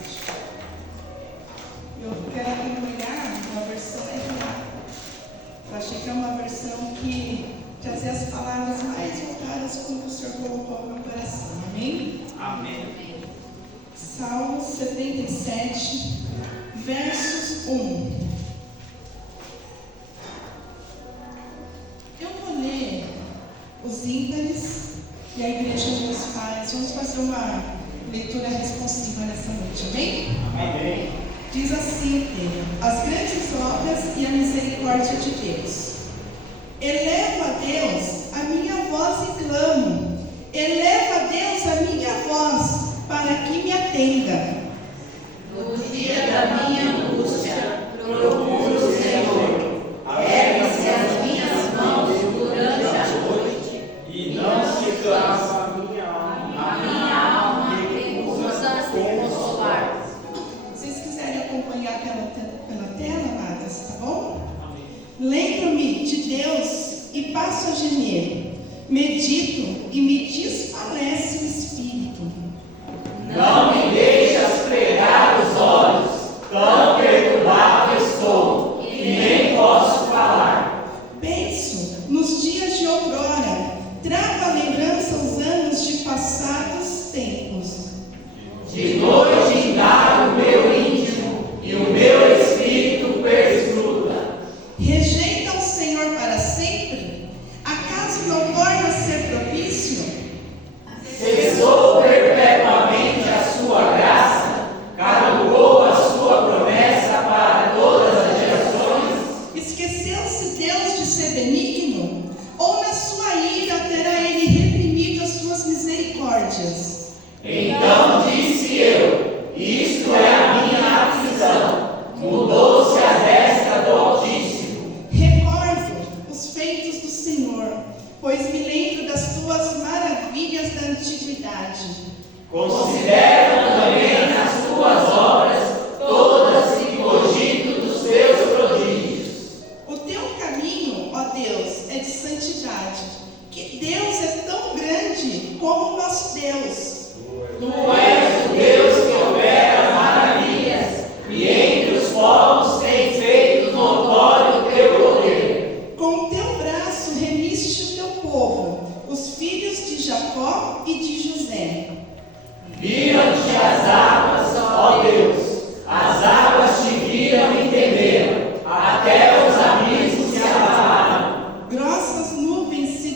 Eu quero acompanhar uma versão errada. Eu achei que é uma versão que trazia as palavras mais voltadas como o Senhor colocou no meu coração. Amém? Amém. Salmos 77, versos 1. Eu vou ler os ímpares e a igreja dos pais. Vamos fazer uma leitura responsiva nessa noite, amém? Amém. Diz assim o texto: as grandes obras e a misericórdia de Deus. Elevo a Deus a minha voz e clamo. Elevo a Deus a minha voz para que me atenda. No dia da minha angústia, procuro o Senhor. Ergue-se as minhas mãos durante a noite. E não se cansa a minha alma. A minha alma recusa se consolar. Se vocês quiserem acompanhar pela tela, amadas, tá bom? Lembro-me de Deus e passo a gemer. Medito e me desfalece o espírito. Não me deixas pregar os olhos, tão perturbado estou, e nem posso falar. Penso nos dias de outrora, trago à lembrança os anos de passados tempos. De noite indago o meu íntimo, e o meu espírito perscruta. Rejeita o Senhor para sempre? Acaso não torna a ser propício? Cessou perpetuamente a sua graça, caducou a sua promessa para todas as gerações. Esqueceu-se Deus de ser benigno? Ou na sua ira terá ele reprimido as suas misericórdias? Então disse eu, isto é a minha aflição, mudou-se a destra do Altíssimo. Recordo os feitos do Senhor, pois me lembro das tuas maravilhas da antiguidade. Considero também as tuas obras todas e cogito dos teus prodígios. O teu caminho, ó Deus, é de santidade. Que Deus é tão grande como o nosso Deus. Tu és o Deus que opera maravilhas, e entre os povos tens feito notório o teu poder. Com o teu braço remiste o teu povo, os filhos de Jacó e de José. Viram-te as águas, ó Deus, as águas te viram e temeram, até os abismos se abalaram. Grossas nuvens se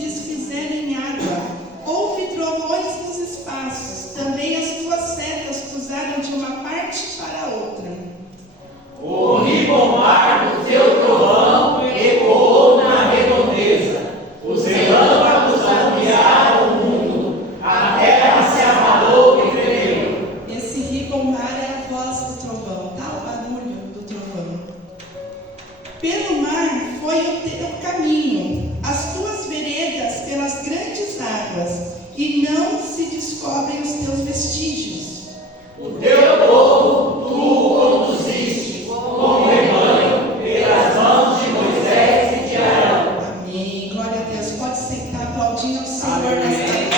caminho, as tuas veredas pelas grandes águas, e não se descobrem os teus vestígios. O teu povo tu conduziste como rebanho pelas mãos de Moisés e de Arão. Amém. Glória a Deus. Pode sentar aplaudindo ao Senhor nesta noite.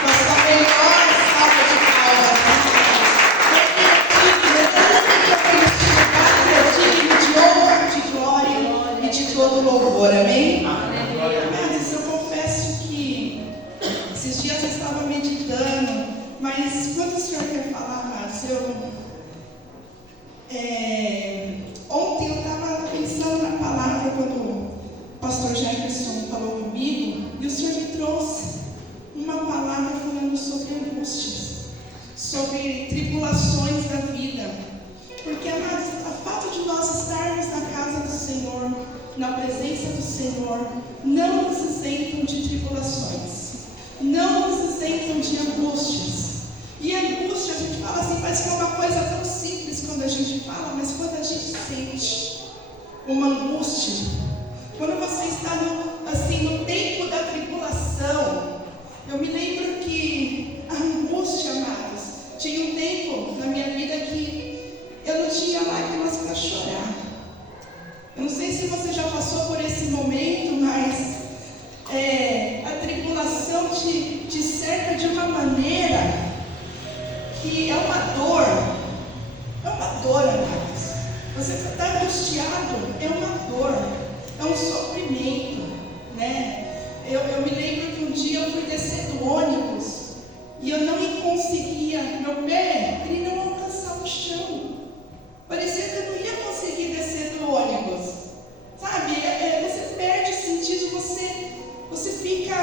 Com a sua melhor salva de palmas. Ele é digno de honra, de glória e de todo louvor. Amém? Amados, eu confesso que esses dias eu estava meditando, mas quando o Senhor quer falar, amados, ontem eu estava pensando na palavra quando o pastor Jefferson falou comigo, e o Senhor me trouxe uma palavra falando sobre angústias, sobre tribulações da vida. Porque, amados, o fato de nós estarmos na casa do Senhor, na presença do Senhor, não nos isentam de tribulações, não nos isentam de angústias. E angústia, a gente fala assim, parece que é uma coisa tão simples quando a gente fala, mas quando a gente sente uma angústia, quando você está no tempo da tribulação, eu me lembro que a angústia, amados, tinha um tempo na minha vida que eu não tinha lágrimas para chorar. Eu não sei se você já passou por esse momento, mas a tribulação te cerca de uma maneira que é uma dor, amados. Você está angustiado, é uma dor, é um sofrimento, né? Eu me lembro que um dia eu fui descer do ônibus e eu não conseguia, meu pé, ele não alcançava o chão. Parecia que eu não ia conseguir descer do ônibus, sabe? Você perde o sentido, você fica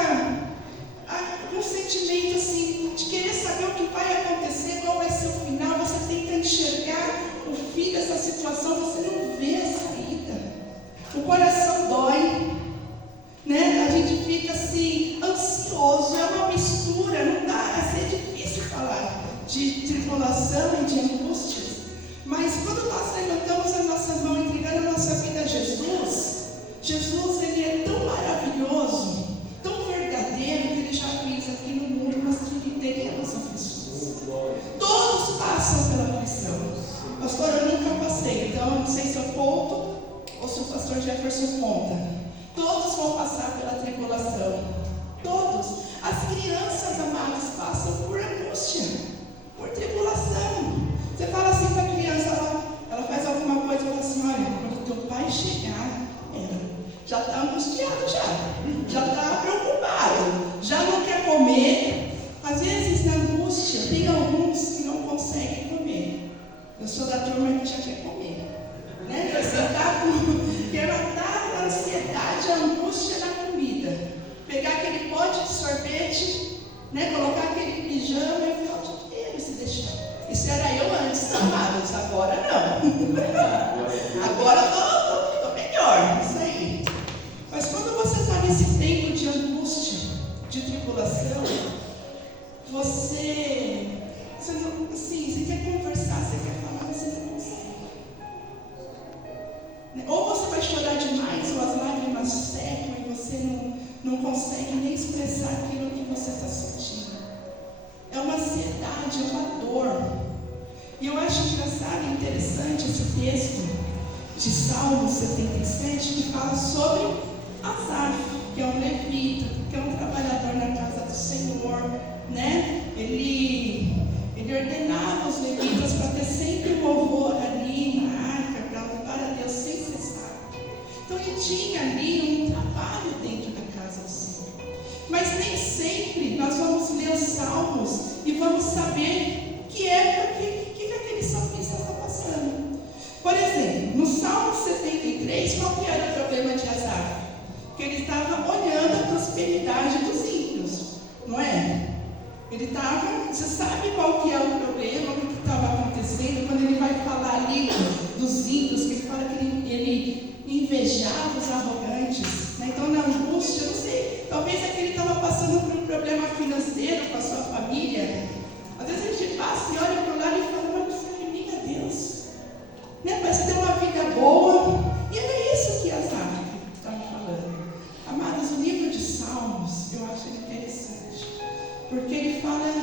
com um sentimento assim, de querer saber o que vai acontecer, qual vai ser o final. Você tenta enxergar o fim dessa situação, você não vê a saída. O coração dói, né? A gente fica assim, ansioso, é uma mistura, não dá, é difícil falar de tribulação e de angústias. Mas quando nós levantamos a nossa mão, entregando a nossa vida a Jesus, ele é tão maravilhoso, tão verdadeiro, que ele já fez aqui no mundo, mas que ele teremos aflições. Todos passam pela aflição. Pastor, eu nunca passei, então eu não sei se eu conto ou se o pastor Jefferson conta. Todos vão passar pela tribulação. Todos. As crianças, amadas, passam por angústia, por tribulação. Você fala assim para a criança, ela faz alguma coisa e fala assim, olha, quando teu pai chegar, já está angustiado, já está preocupado, já não quer comer. Às vezes na angústia tem alguns que não conseguem comer. Eu sou da turma que já quer comer, né? Você está quer matar a ansiedade, a angústia na comida. Pegar aquele pote de sorvete, né? Colocar aquele pijama e ficar o dia inteiro se deixar. Isso era eu antes, amados, agora não. Agora eu estou melhor, isso aí. Mas quando você está nesse tempo de angústia, de tribulação, você não, assim, você quer conversar, você quer falar, você não consegue. Ou você vai chorar demais, ou as lágrimas secam e você não consegue nem expressar aquilo que você está sentindo. É uma ansiedade, é uma dor. E eu acho engraçado e interessante esse texto de Salmo 77, que fala sobre Asaf, que é um levita, que é um trabalhador na casa do Senhor, né? Ele ordenava os levitas para ter sempre louvor ali na arca, para louvar a Deus sem cessar. Então ele tinha ali um trabalho dentro da casa do Senhor. Mas nem sempre nós vamos ler os salmos e vamos saber que época que aquele salmista está passando. Por exemplo, no Salmo 73, qual que era o problema de Asaf? Que ele estava olhando a prosperidade dos ímpios, não é? Ele estava, você sabe qual que é o problema, o que estava acontecendo, quando ele vai falar ali dos ímpios, que ele fala que ele invejava os arrogantes, né? Então na angústia, eu não sei, talvez é que ele estava passando por um problema financeiro com a sua família. Às vezes a gente passa e olha para o lado e fala, mas não serve nem a Deus, né? Parece ter uma vida boa, e era isso que Asaf. porque ele fala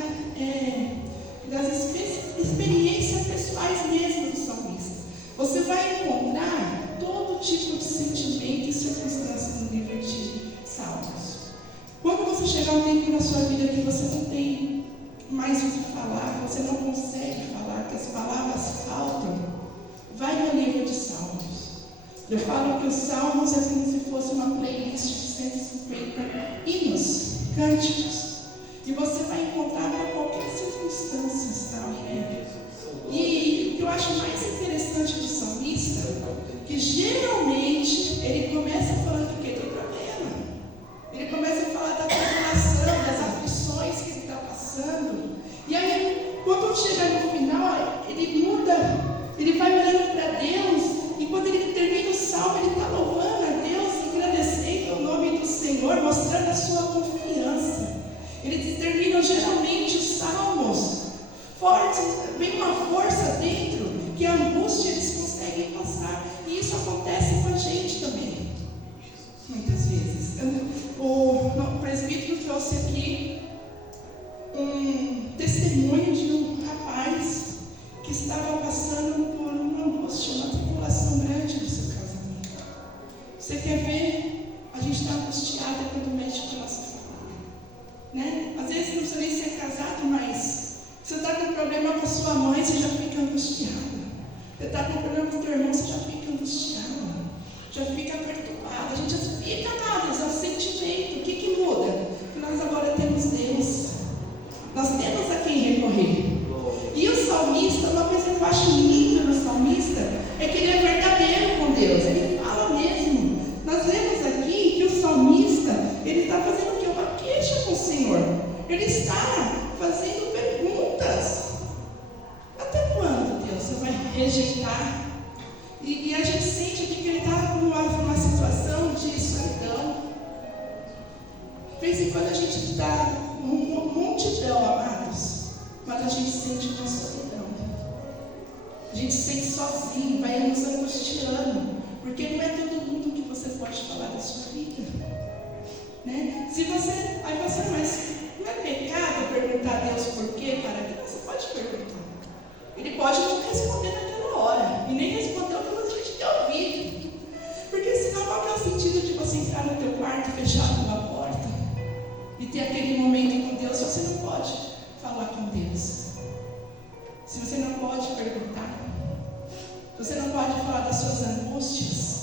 das experiências pessoais mesmo do salmista. Você vai encontrar todo tipo de sentimento e circunstâncias no livro de Salmos. Quando você chegar um tempo na sua vida que você não tem mais o que falar, você não consegue falar, que as palavras faltam, vai no livro de Salmos. Eu falo que os Salmos é como se fosse uma playlist de 150 hinos, cânticos. E você vai encontrar para qualquer circunstância, sabe? E o que eu acho mais interessante do salmista, que geralmente ele começa falando do quê? Do problema. Ele começa a falar da tribulação, das aflições que ele está passando. E aí, quando chega no final, ele muda, ele vai olhando para Deus, e quando ele termina o salmo, ele está louvando a Deus, agradecendo o nome do Senhor, mostrando a sua confiança. Eles terminam geralmente os salmos fortes, vem uma força dentro, que a angústia eles conseguem passar. E isso acontece com a gente também, muitas vezes. O presbítero trouxe aqui um testemunho de um rapaz que estava passando por uma angústia, uma tribulação grande no seu casamento. Você quer ver? A gente está angustiada quando mexe com a nossa família, né? Às vezes não precisa nem ser casado, mas você está com problema com a sua mãe, você já fica angustiada. Você está com problema com o teu irmão, você já fica angustiada, já fica perturbada. A gente já fica, amados, é um sentimento. O que muda? Que nós agora temos Deus. Nós temos a quem recorrer. E o salmista, uma coisa que eu acho linda no salmista, é que ele é verdadeiro com Deus. Ele fala mesmo. Nós lemos aqui que o salmista, ele está fazendo o quê? Uma queixa com o Senhor. Ele está fazendo perguntas. Até quando, Deus, você vai rejeitar? E a gente sente aqui que ele está numa situação de solidão. De vez em quando a gente está numa multidão, amados, mas a gente sente uma solidão. A gente se sente sozinho, vai nos angustiando, porque não é todo mundo que você pode falar da sua vida, né? Se você, aí você, mas não é pecado perguntar a Deus por quê, para que você pode perguntar. Ele pode não responder naquela hora, e nem responder o que você quer ouvir. Porque senão qual que é o sentido de você entrar no teu quarto, fechar a tua porta, e ter aquele momento com Deus? Você não pode falar com Deus. Se você não pode perguntar, você não pode falar das suas angústias,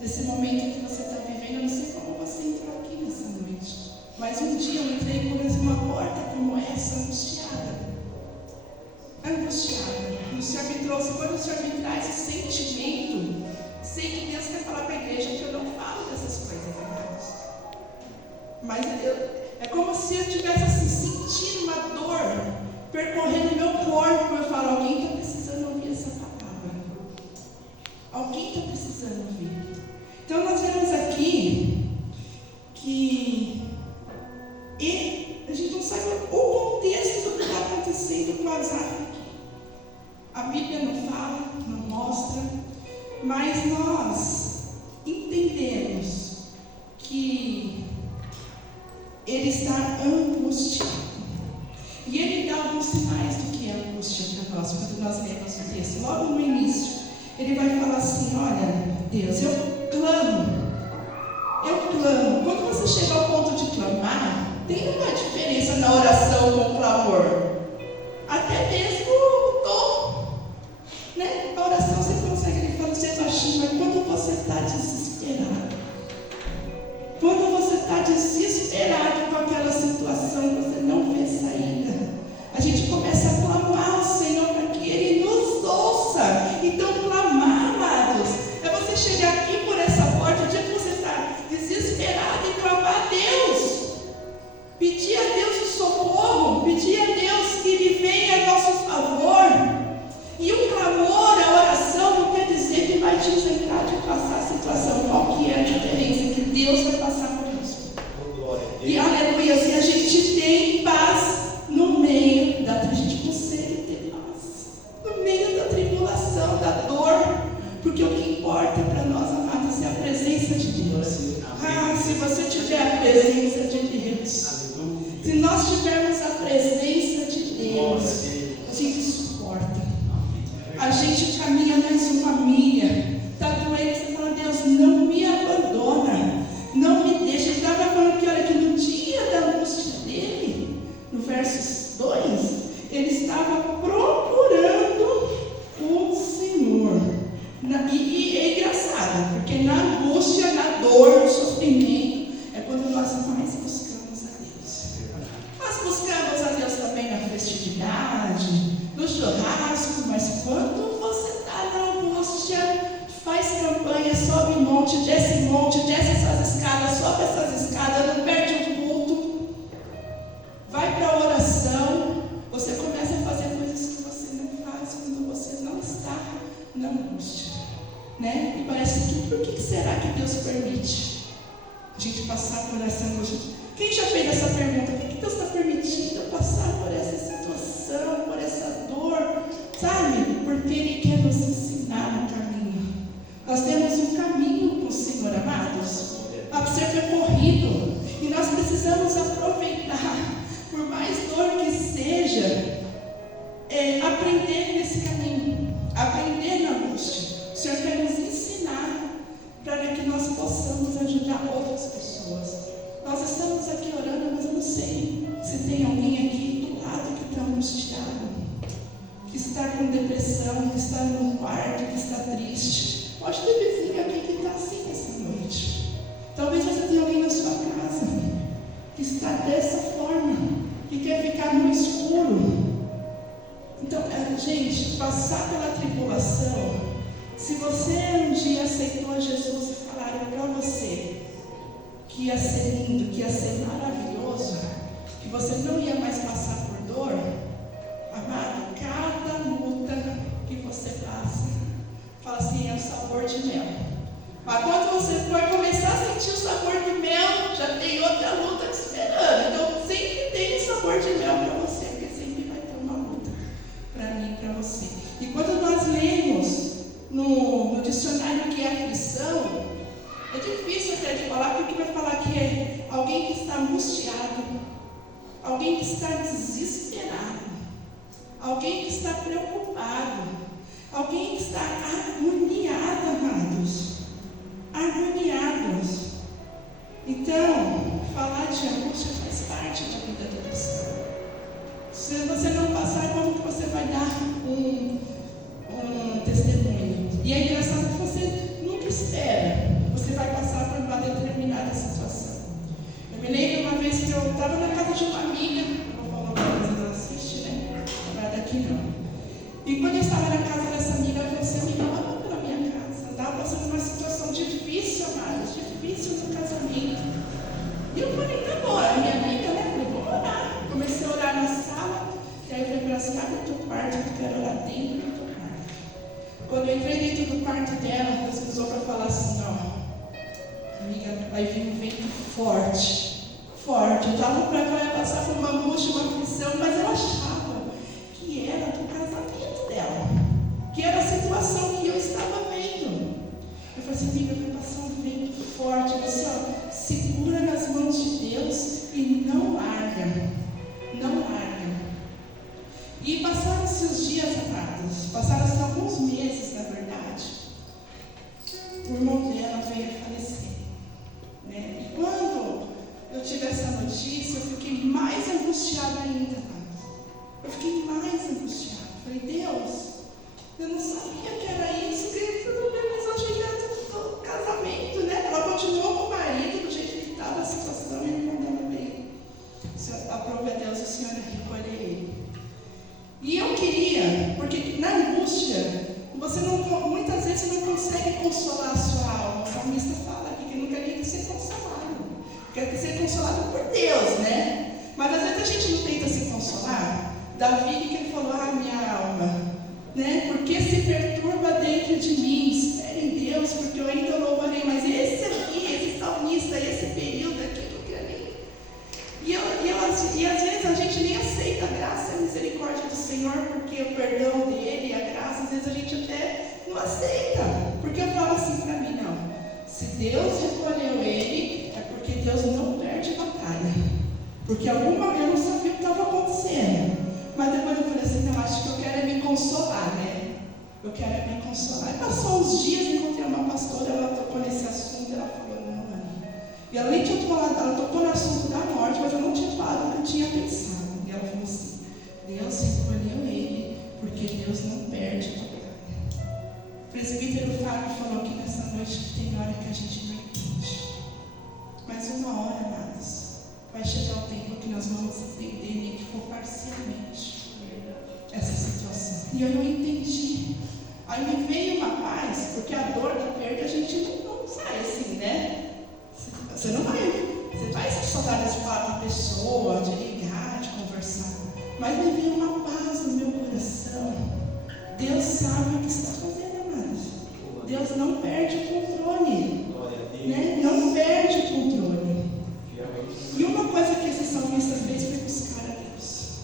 desse momento que você está vivendo. Eu não sei como você entrou aqui nessa noite, mas um dia eu entrei por uma porta como essa, angustiada. O Senhor me trouxe, quando o Senhor me traz esse sentimento, sei que Deus quer falar para a igreja que eu não falo dessas coisas, amados. Mas é como se eu estivesse assim, sentindo uma dor percorrendo o meu corpo. Eu falo, alguém está precisando ouvir essa palavra. Alguém está precisando ouvir. Então nós vemos aqui que a gente não sabe o contexto do que está acontecendo com Asaf aqui. A Bíblia não fala, não mostra, mas nós entendemos que ele está angustiado. E ele dá alguns sinais do que é angústia para nós, quando nós lemos o texto. Logo no início, ele vai falar assim: olha, Deus, eu clamo. Quando você chega ao ponto de clamar, tem uma diferença na oração com o clamor. Até mesmo o tom, né? A oração você consegue, ele fala, ser baixinho, mas quando você está desesperado, com aquela situação e você não vê saída, a gente começa a clamar ao Senhor para que Ele nos ouça. Então, clamar, amados, é você chegar aqui por essa porta, o dia que você está desesperado, e clamar a Deus, pedir a Deus o socorro, pedir a Deus que Ele venha a nosso favor. E o clamor, a oração, não quer dizer que vai te isentar de passar a situação. Qual que é a diferença? Que Deus vai passar por isso. E aleluia, se a gente tem paz no meio da tristeza, a gente consegue ter paz no meio da tribulação, da dor, porque o que importa para nós, amados, é a presença de Deus. Se você tiver a presença de Deus, se nós nós tivermos a presença de Deus, a gente suporta. A gente caminha mais uma milha. Está doendo, você fala, Deus, não me abandona, não me deixa. Ele estava falando que, olha, que no dia da angústia dele, no verso 2, ele estava procurando o Senhor. E é engraçado, porque na angústia, na dor, no sofrimento, é quando nós mais buscamos a Deus. Nós buscamos a Deus também na festividade, no churrasco, mas quando você está na angústia, faz campanha, sobe monte, desce essas escadas, sobe essas escadas, não perde um culto, vai para a oração, você começa a fazer coisas que você não faz quando você não está na angústia, né? E parece que, por que será que Deus permite a gente passar por essa angústia? Quem já fez essa pergunta? Por que Deus está permitindo eu passar por essa situação, por essa dor? Sabe? Porque Ele quer nos ensinar no caminho. Nós temos um caminho com o Senhor, amados, para ser percorrido. E nós precisamos aproveitar, por mais dor que seja, aprender nesse caminho, aprender na angústia. O Senhor quer nos ensinar para que nós possamos ajudar outras pessoas. Nós estamos aqui orando, mas eu não sei se tem alguém aqui do lado que está angustiado, que está com depressão, que está no quarto, que está triste. Pode ter vizinho aqui que está assim essa noite. Talvez você tenha alguém na sua casa que está dessa forma, que quer ficar no escuro. Então, gente, passar pela tribulação, se você um dia aceitou Jesus e falaram para você que ia ser lindo, que ia ser maravilhoso, que você não ia mais passar por dor, amado, cada luta que você passa, fala assim, é o sabor de mel. Mas quando você vai começar a sentir o sabor de mel, já tem outra luta te esperando. Então sempre tem um sabor de mel para você, porque sempre vai ter uma luta para mim e para você. E quando nós lemos no dicionário que é aflição, é difícil até de falar, porque vai falar que é alguém que está angustiado, alguém que está desesperado, alguém que está preocupado, alguém que está agoniado, amados. Agoniados. Então, falar de angústia faz parte da vida do cristão. Se você não passar, como que você vai dar um testemunho? E é engraçado que você nunca espera. Você vai passar por uma determinada situação. Eu me lembro uma vez que eu estava na casa de uma amiga, não vou falar uma coisa, ela assiste, né? Não vai daqui não. E quando eu estava na casa dessa amiga, ela falou assim, amiga, ora pela minha casa. Eu estava passando uma situação difícil, amados, difícil no casamento. E eu falei, tá bom, a minha amiga, né? Falei, vou orar. Comecei a orar na sala, e aí eu falei para ela assim, abre o teu quarto, eu quero orar dentro do teu quarto. Quando eu entrei dentro do quarto dela, Deus usou para falar assim, ó, amiga, vai vir um vento forte. Eu estava para ela passar por uma angústia, uma aflição, mas ela achava que era do casamento dela, que era a situação que eu estava vendo. Eu falei assim, amiga, vai passar um vento forte, você ó, segura nas mãos de Deus e não larga, não larga. E passaram-se os dias, amados, passaram-se alguns meses, na verdade, o irmão dela veio a falecer, né? E quando eu tive essa notícia, eu fiquei mais angustiada ainda, amados. Eu fiquei mais angustiada. Falei, Deus, eu não sabia que era isso, que pelo menos eu achei que era do casamento, né? Ela continuou com o marido, do jeito que estava a situação, e ele mandando bem. Aprove a Deus, o Senhor recolhe ele. E eu queria, porque na angústia, você não, muitas vezes não consegue consolar a sua alma. O salmista fala aqui que não quer nem ser consolado, quer ser consolado por Deus, né? Mas às vezes a gente não tenta se consolar. Davi, que ele falou, minha alma, né? Porque se perturba dentro de mim, espere em Deus, porque eu ainda louvarei. Mas esse aqui, esse salmista, esse período aqui, eu não quero nem. E às vezes a gente nem aceita a graça e a misericórdia do Senhor, porque o perdão dele, a graça, às vezes a gente até não aceita. Porque eu falo assim para mim, não. Se Deus recolheu ele, é porque Deus não perde batalha. Porque eu não sabia Eu quero me consolar. E passou uns dias, encontrei uma pastora, ela tocou nesse assunto, ela falou, não, Ana. E ela nem tinha falado, ela tocou no assunto da morte, mas eu não tinha falado o que eu tinha pensado. E ela falou assim, Deus escolheu ele, porque Deus não perde a glória. O presbítero Fábio falou que nessa noite tem hora que a gente não entende. Mas uma hora, amados, vai chegar o tempo que nós vamos entender, nem que for parcialmente, essa situação. E eu não entendi. Aí me veio uma paz, porque a dor da perda a gente não sai assim, né? Você não vai. Você vai sentir saudade de falar com a pessoa, de ligar, de conversar. Mas me veio uma paz no meu coração. Deus sabe o que está fazendo, amados. Deus não perde o controle. Né? Não perde o controle. E uma coisa que esse salmista fez foi buscar a Deus.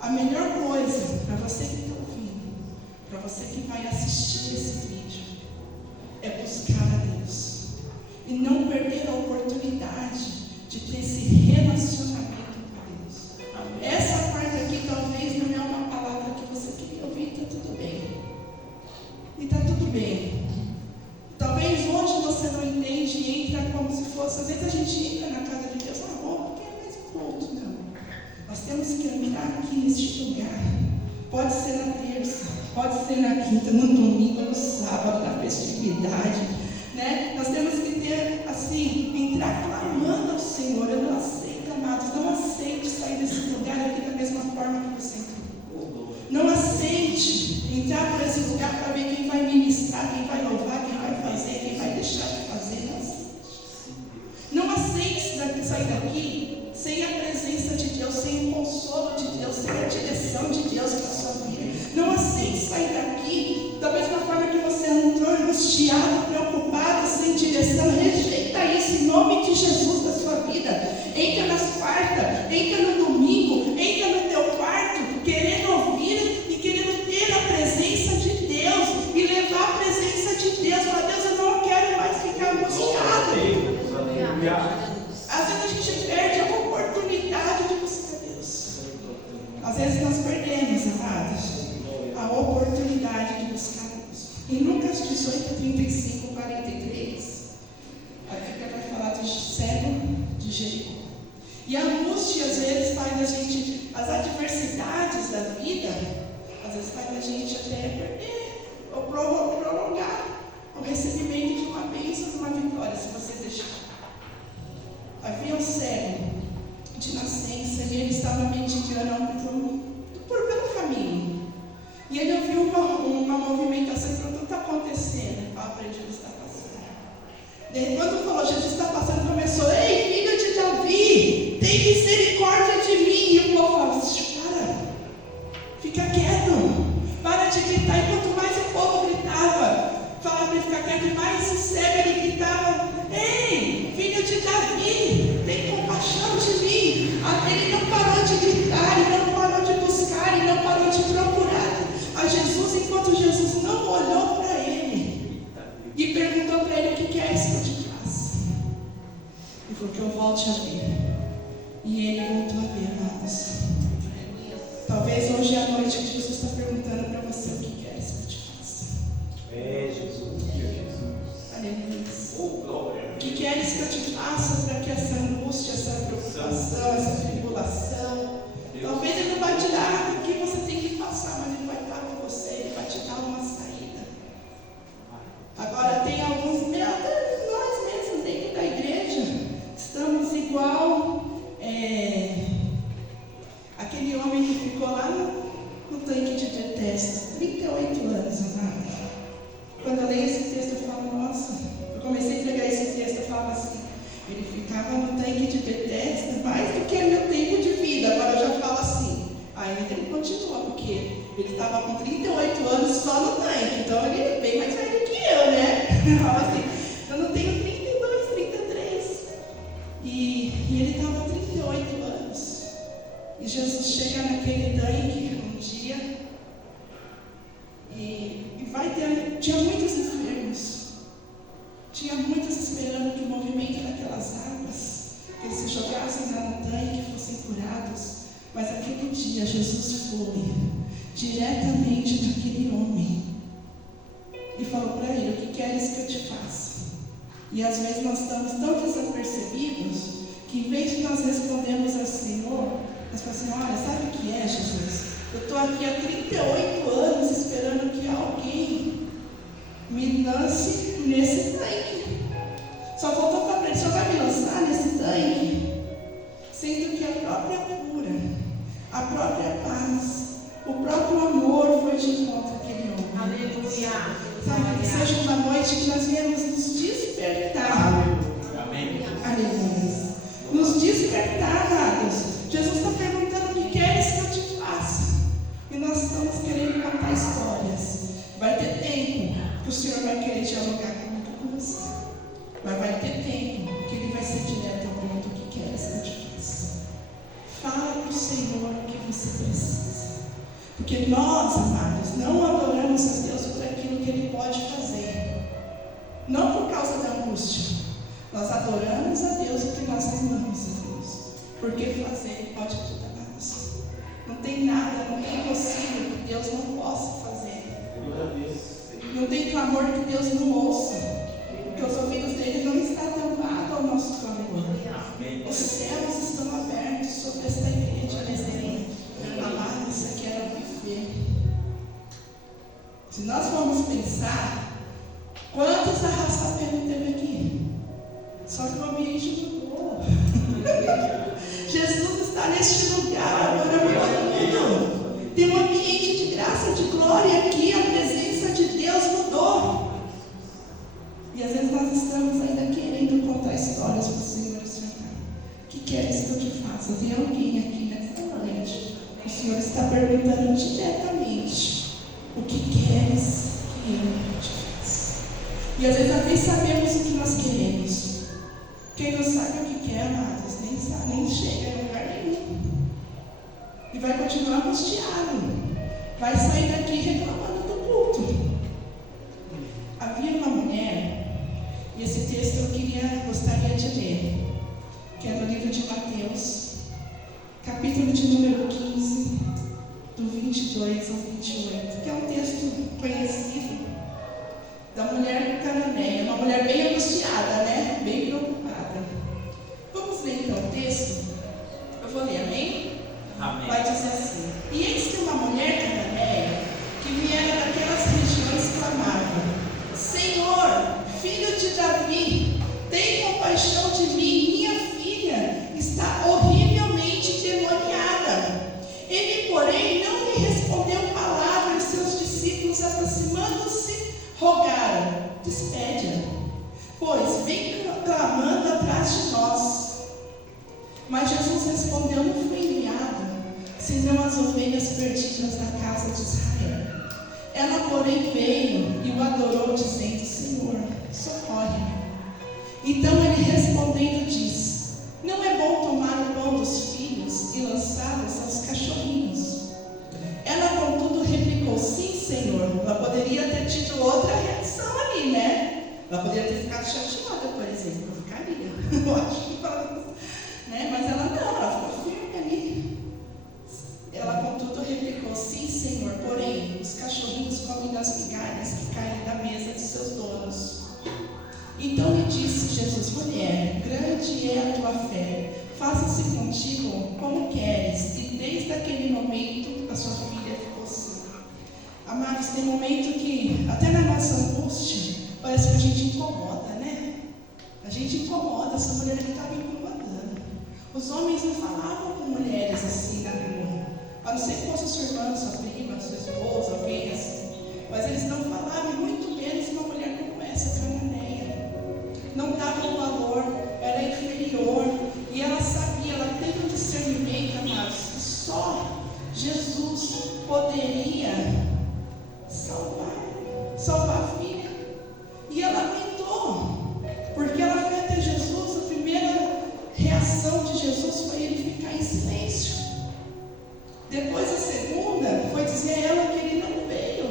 A melhor coisa para você que está ouvindo, para você que vai assistir esse vídeo, é buscar a Deus. E não perder a oportunidade de ter esse relacionamento com Deus. Essa parte aqui talvez não é uma palavra que você queria ouvir, está tudo bem. E está tudo bem. Talvez hoje você não entende e entra como se fosse. Às vezes a gente entra na casa de Deus, porque é mais um culto. Não. Nós temos que entrar aqui neste lugar. Pode ser na terça, pode ser na quinta, no domingo, no sábado, na festividade. Né? Nós temos que ter, assim, entrar clamando ao Senhor. Eu não aceito, amados, não aceite sair desse lugar aqui da mesma forma que você entrou. Não aceite entrar por esse lugar para ver quem vai ministrar, quem vai louvar, quem vai fazer, quem vai deixar de fazer. Não aceite sair daqui sem a presença de Deus, sem o consolo de Deus, sem a direção de Deus para a sua vida. Não aceite sair daqui da mesma forma que você entrou angustiado, preocupado, sem direção. Rejeita isso em nome de Jesus da sua vida. Entra nas quartas, entra no domingo, entra no teu quarto, querendo ouvir e querendo ter a presença de Deus e levar a presença de Deus. Fala, Deus, eu não quero mais ficar angustiado. Às vezes a gente perde a oportunidade de buscar Deus. Às vezes nós perdemos, amados, a oportunidade de buscar Deus. Em Lucas 18, 35, 43, a Bíblia vai falar do cego de Jericó. E a angústia, às vezes, faz a gente, as adversidades da vida, às vezes faz a gente até perder ou prolongar o recebimento de uma bênção, de uma vitória, se você deixar. Havia um cego de nascença e ele estava mendigando pelo caminho. E ele ouviu uma movimentação e falou, o que está acontecendo? Ele fala para ele, Jesus está passando. Daí quando falou, Jesus está passando, começou, ei, filho de Davi, tem misericórdia de mim. E o povo falava, para, fica quieto, para de gritar. E quanto mais o povo gritava, falava para ele ficar quieto, e mais o cego ele gritava, ei, filho de Davi, tem compaixão de mim. Ele não parou de gritar, ele não parou de buscar, ele não parou de procurar a Jesus, enquanto Jesus não olhou para ele e perguntou para ele, o que queres que eu te faça? Ele falou, que eu volte a ver. E ele voltou a ver, amados. Talvez hoje à noite Jesus está perguntando para você, o que queres que eu te faça? É Jesus, Jesus. Aleluia. Oh, glória. O que queres que eu te faça para que essa angústia, essa preocupação, essa tribulação, talvez ele não vai te dar o que você tem que passar, mas ele vai estar com você, ele vai te dar uma saída. Agora tem alguns, até nós mesmos dentro da igreja, estamos igual aquele homem que ficou lá no tanque de Bethesda, 38 anos, amado. Quando eu leio esse texto, eu falo, nossa, eu comecei a entregar esse texto, eu falava assim, ele ficava no tanque de Bethesda mais do que o meu tempo de vida. Agora eu já falo assim, ainda ele continua, porque ele estava com 38 anos só no tanque, então ele é bem mais velho que eu, né? Eu falo assim, eu não tenho 32, 33. E ele estava 38 anos. E Jesus chega naquele tanque um dia e tinha muitos enfermos. Tinha muitos esperando que o movimento daquelas águas, que eles se jogassem lá no tanque e fossem curados. Mas aquele dia Jesus foi diretamente naquele homem e falou para ele: o que queres que eu te faça? E às vezes nós estamos tão desapercebidos que em vez de nós respondermos ao Senhor, nós falamos assim: olha, sabe o que é, Jesus? Eu estou aqui há 38 anos esperando que alguém me lance nesse tanque. Só faltou falar para ele: só vai me lançar nesse tanque? Sendo que a própria cura, a própria paz, o próprio amor foi de encontro àquele homem. Aleluia. Sabe, que seja uma noite que nós viemos nos despertar. Amém. Aleluia. Nos despertar, amados. Jesus está perguntando: o que queres que eu te faça? E nós estamos querendo contar histórias. Vai ter tempo que o Senhor vai querer dialogar comigo, com você. Mas vai ter tempo que Ele vai ser direto ao ponto: o que queres que eu te faça? Fala para o Senhor o que você precisa. Porque nós, amados, não adoramos a Deus por aquilo que Ele pode fazer. Não por causa da angústia. Nós adoramos a Deus porque nós amamos a Deus. Porque fazer Ele pode tudo, amados. Não tem nada, não tem impossível que Deus não possa fazer. Não tem clamor que Deus não ouça. Porque os ouvidos dele não estão tampados ao nosso clamor. Os céus estão abertos sobre esta igreja nesse tempo. Amado, isso aqui era viver. Se nós formos pensar, quantos arrasta-pé teve aqui? Só que o ambiente mudou. Jesus está neste lugar agora mudando. Tem um ambiente de graça, de glória aqui. A presença de Deus mudou. E às vezes nós estamos ainda querendo contar histórias para o Senhor. O que queres que eu te faça? Tem alguém aqui nessa noite. O Senhor está perguntando diretamente: o que queres que eu te faça? E às vezes até sabemos o que nós queremos. Quem não sabe o que quer, amados, nem sabe, nem chega em lugar nenhum. E vai continuar angustiado. Vai sair daqui reclamando do culto. Havia uma mulher, e esse texto eu gostaria de ler, que é no livro de Mateus, capítulo de número 15, do 22 ao 28, que é um texto conhecido da mulher cananeia, uma mulher bem angustiada, né? Bem preocupada. Vamos ler então o texto? Eu vou ler, amém? Amém. Vai dizer assim: e eis que uma mulher cananeia, que viera daquelas regiões, clamava: Senhor, filho de Davi, tem compaixão de mim, minha filha está horrivelmente endemoniada. Ele, porém, não lhe respondeu palavra, e seus discípulos, aproximando-se, rogaram: despede-a, pois vem clamando atrás de nós. Mas Jesus respondeu: não fui enviado, senão as ovelhas perdidas da casa de Israel. Ela, porém, veio e o adorou, dizendo: Senhor, socorre-me. Então ele respondendo disse: não é bom tomar o pão dos filhos e lançá-los aos cachorrinhos. Ela, contudo, replicou: sim, Senhor. Ela poderia ter tido outra reação ali, né? Ela poderia ter ficado chateada, por exemplo. Eu ficaria. Eu acho que né? Mas ela não, ela ficou firme ali. Ela, contudo, replicou: sim, Senhor. Porém, os cachorrinhos comem das migalhas que caem da mesa de seus donos. Então lhe disse Jesus: mulher, grande é a tua fé, faça-se contigo como queres. E desde aquele momento a sua filha ficou sã. Amados, tem momento que até na nossa angústia parece que a gente incomoda, né? A gente incomoda. Essa mulher que estava incomodando. Os homens não falavam com mulheres assim na rua, a não ser que fosse sua irmã, sua prima, sua esposa, alguém assim. Mas eles não falavam, muito menos uma mulher como essa, cananeia. Não dava valor, era inferior. E ela sabia, ela teve um discernimento, amados, que só Jesus poderia salvar a filha. E ela lamentou, porque ela foi até Jesus. A primeira reação de Jesus foi ele ficar em silêncio. Depois, a segunda foi dizer a ela que ele não veio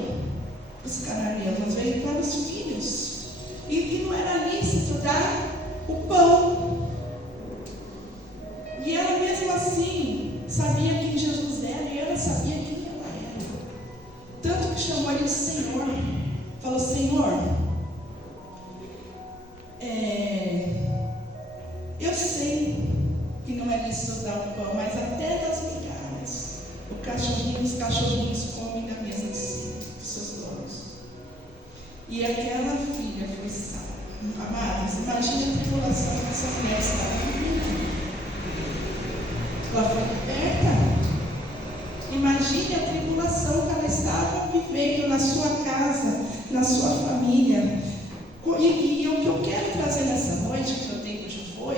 para os cananeus, mas veio para os filhos. E que não era lícito dar o pão. E ela mesmo assim sabia quem Jesus era, e ela sabia quem ela era. Tanto que chamou ele de Senhor. Falou, Senhor, eu sei que não é lícito dar o pão, mas até das migalhas os cachorrinhos comem na mesa de seus donos. E aquela filha foi salva. Amados, imagine a tribulação que essa mulher estava vivendo. Ela foi liberta. Imagine a tribulação que ela estava vivendo na sua casa, na sua família. E o que eu quero trazer nessa noite, que o tempo já foi,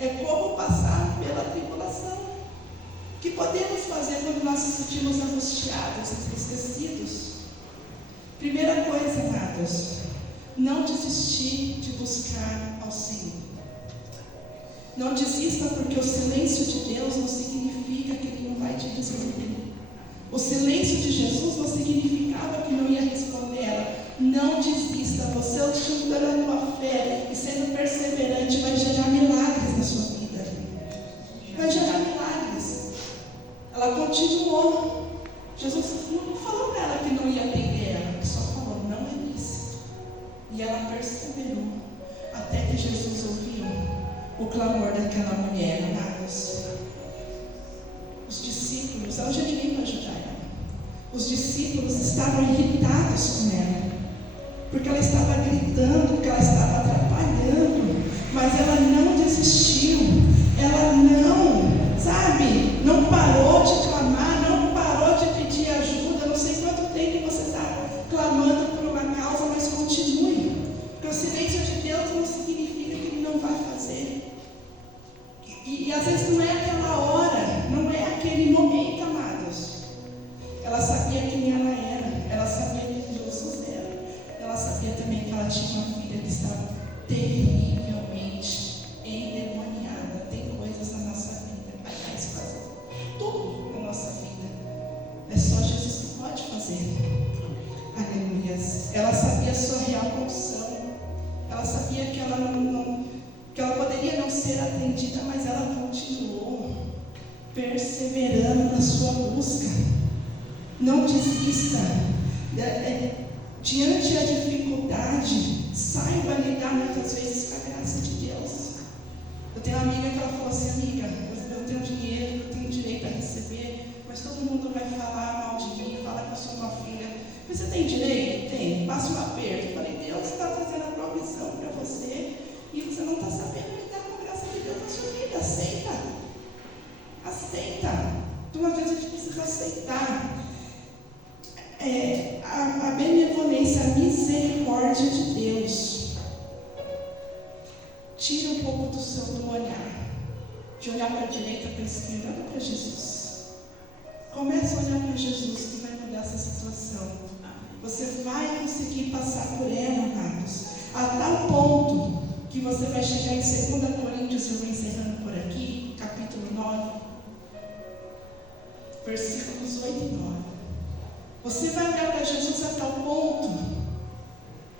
é como passar pela tribulação. O que podemos fazer quando nós nos sentimos angustiados, entristecidos? Primeira coisa, amados, não desistir de buscar ao Senhor. Não desista, porque o silêncio de Deus não significa que Ele não vai te responder. O silêncio de Jesus não significava que não ia responder ela. Não desista, você juntando a tua fé e sendo perseverante vai gerar milagres na sua vida. Vai gerar milagres. Ela continuou. Jesus não falou para ela que não ia atender ela, ele só falou, não é lícito. E ela perseverou até que Jesus ouviu o clamor daquela mulher, amados. Os discípulos, hoje eu ninguém para ajudar ela. Os discípulos estavam irritados com ela, porque ela estava gritando, porque ela estava atrapalhando, mas ela não desistiu, ela não parou de clamar, não parou de pedir ajuda. Não sei quanto tempo você está clamando por uma causa, mas continue, porque o silêncio de Deus não significa que Ele não vai fazer. E às vezes não é aquela hora, não é aquele momento, amados. Ela sabia quem ela era, ela sabia quem Jesus era, ela sabia também que ela tinha uma filha que estava terrivelmente endemoniada. Tem coisas na nossa vida, aliás, quase tudo na nossa vida, é só Jesus que pode fazer. Aleluias. Ela sabia a sua real condição, ela sabia que ela poderia não ser atendida, mas ela continuou perseverando na sua busca. Não desista. Diante da dificuldade, saiba lidar muitas vezes com a graça de Deus. Eu tenho uma amiga que ela falou assim, amiga, eu tenho dinheiro, eu tenho direito a receber, mas todo mundo vai falar mal de mim, falar que eu sou uma filha. Mas você tem direito? Tem. Passa um aperto. Eu falei, Deus está trazendo a provisão para você e você não está sabendo lidar com a graça de Deus na sua vida. Aceita. Aceita. Então, às vezes, a gente precisa aceitar. A benevolência, a misericórdia de Deus. Tira um pouco do olhar. De olhar para a direita, para a esquerda, olha para Jesus. Comece a olhar para Jesus, que vai mudar essa situação. Você vai conseguir passar por ela, amados, a tal ponto que você vai chegar em 2 Coríntios, eu vou encerrando por aqui, capítulo 9, versículos 8 e 9. Você vai olhar para Jesus a tal ponto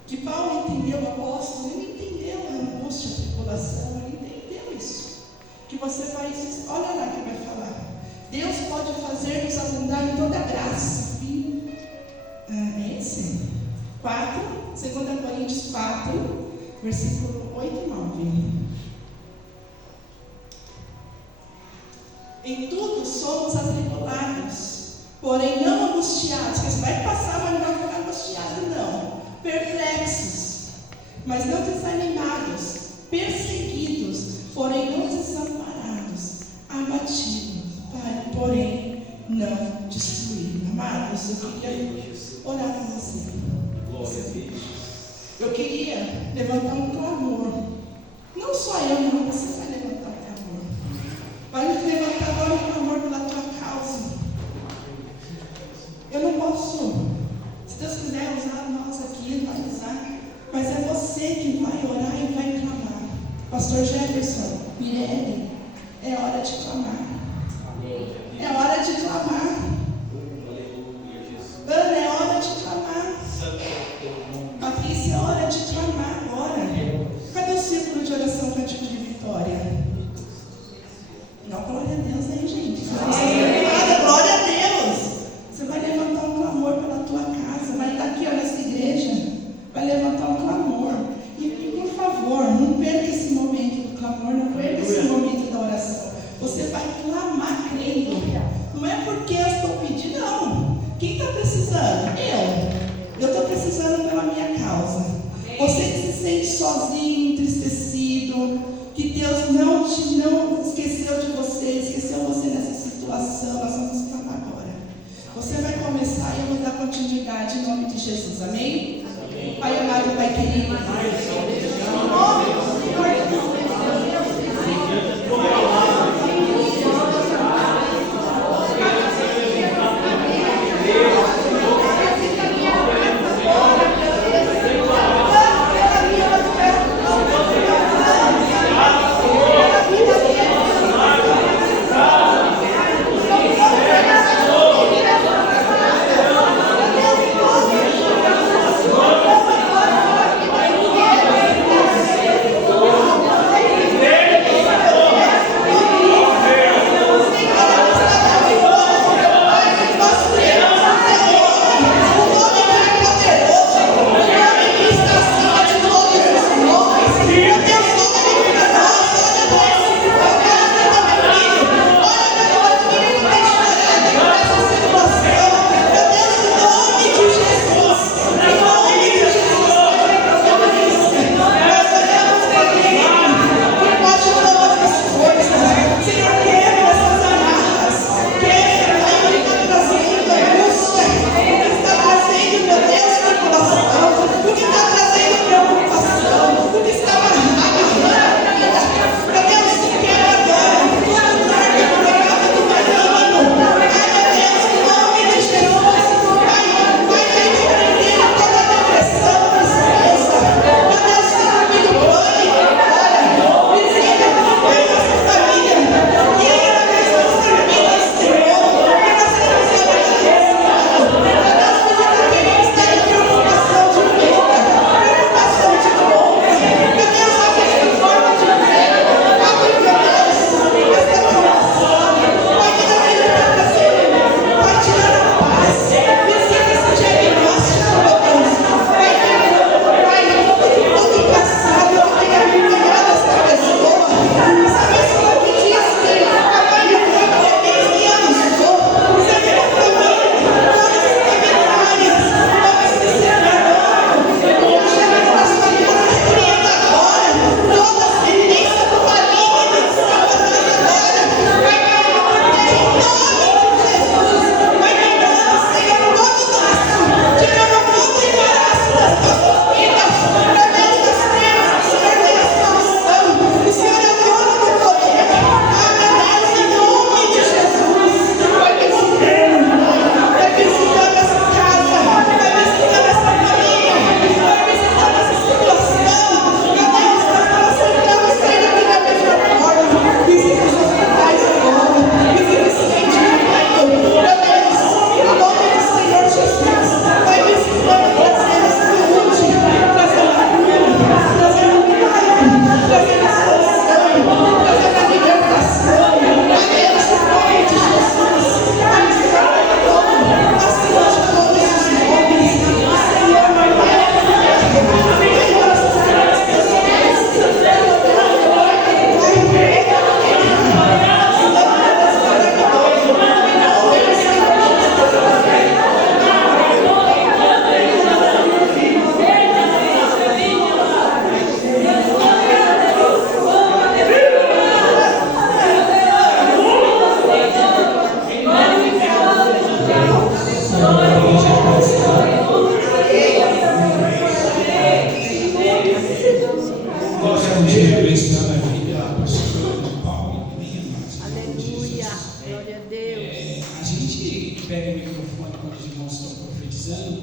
que Paulo entendeu, o apóstolo, ele entendeu a angústia, a tribulação, ele entendeu isso. Que você vai, olha lá que vai falar. Deus pode fazer-nos abundar em toda graça. Esse? 2 Coríntios 4, versículo 8 e 9. Em tudo somos atribulados, porém não angustiados, porque você vai passar, mas não vai ficar angustiado, não. Perplexos, mas não desanimados, perseguidos, porém não desamparados, abatidos, porém não destruídos. Amados, eu queria orar com você. Eu queria levantar um clamor. Não só eu, não, você vai levantar um clamor. Vai levantar agora um clamor pela tua causa. Eu não posso, se Deus quiser usar nós aqui, vai usar, mas é você que vai orar e vai clamar. Pastor Jefferson, Mirelle, é hora de clamar. É hora de clamar. Ana, é hora de clamar. Patrícia, é hora de clamar agora. Cadê o círculo de oração Cântico de Vitória? Não, glória a Deus aí, gente. Glória a Deus. Você vai levantar um clamor pela tua casa, vai estar aqui, olha, nessa igreja. Deus não esqueceu de você, esqueceu você nessa situação. Nós vamos clamar agora. Você vai começar e eu vou dar continuidade em nome de Jesus. Amém? Amém. Pai amado, Pai querido. Em nome do Senhor Jesus.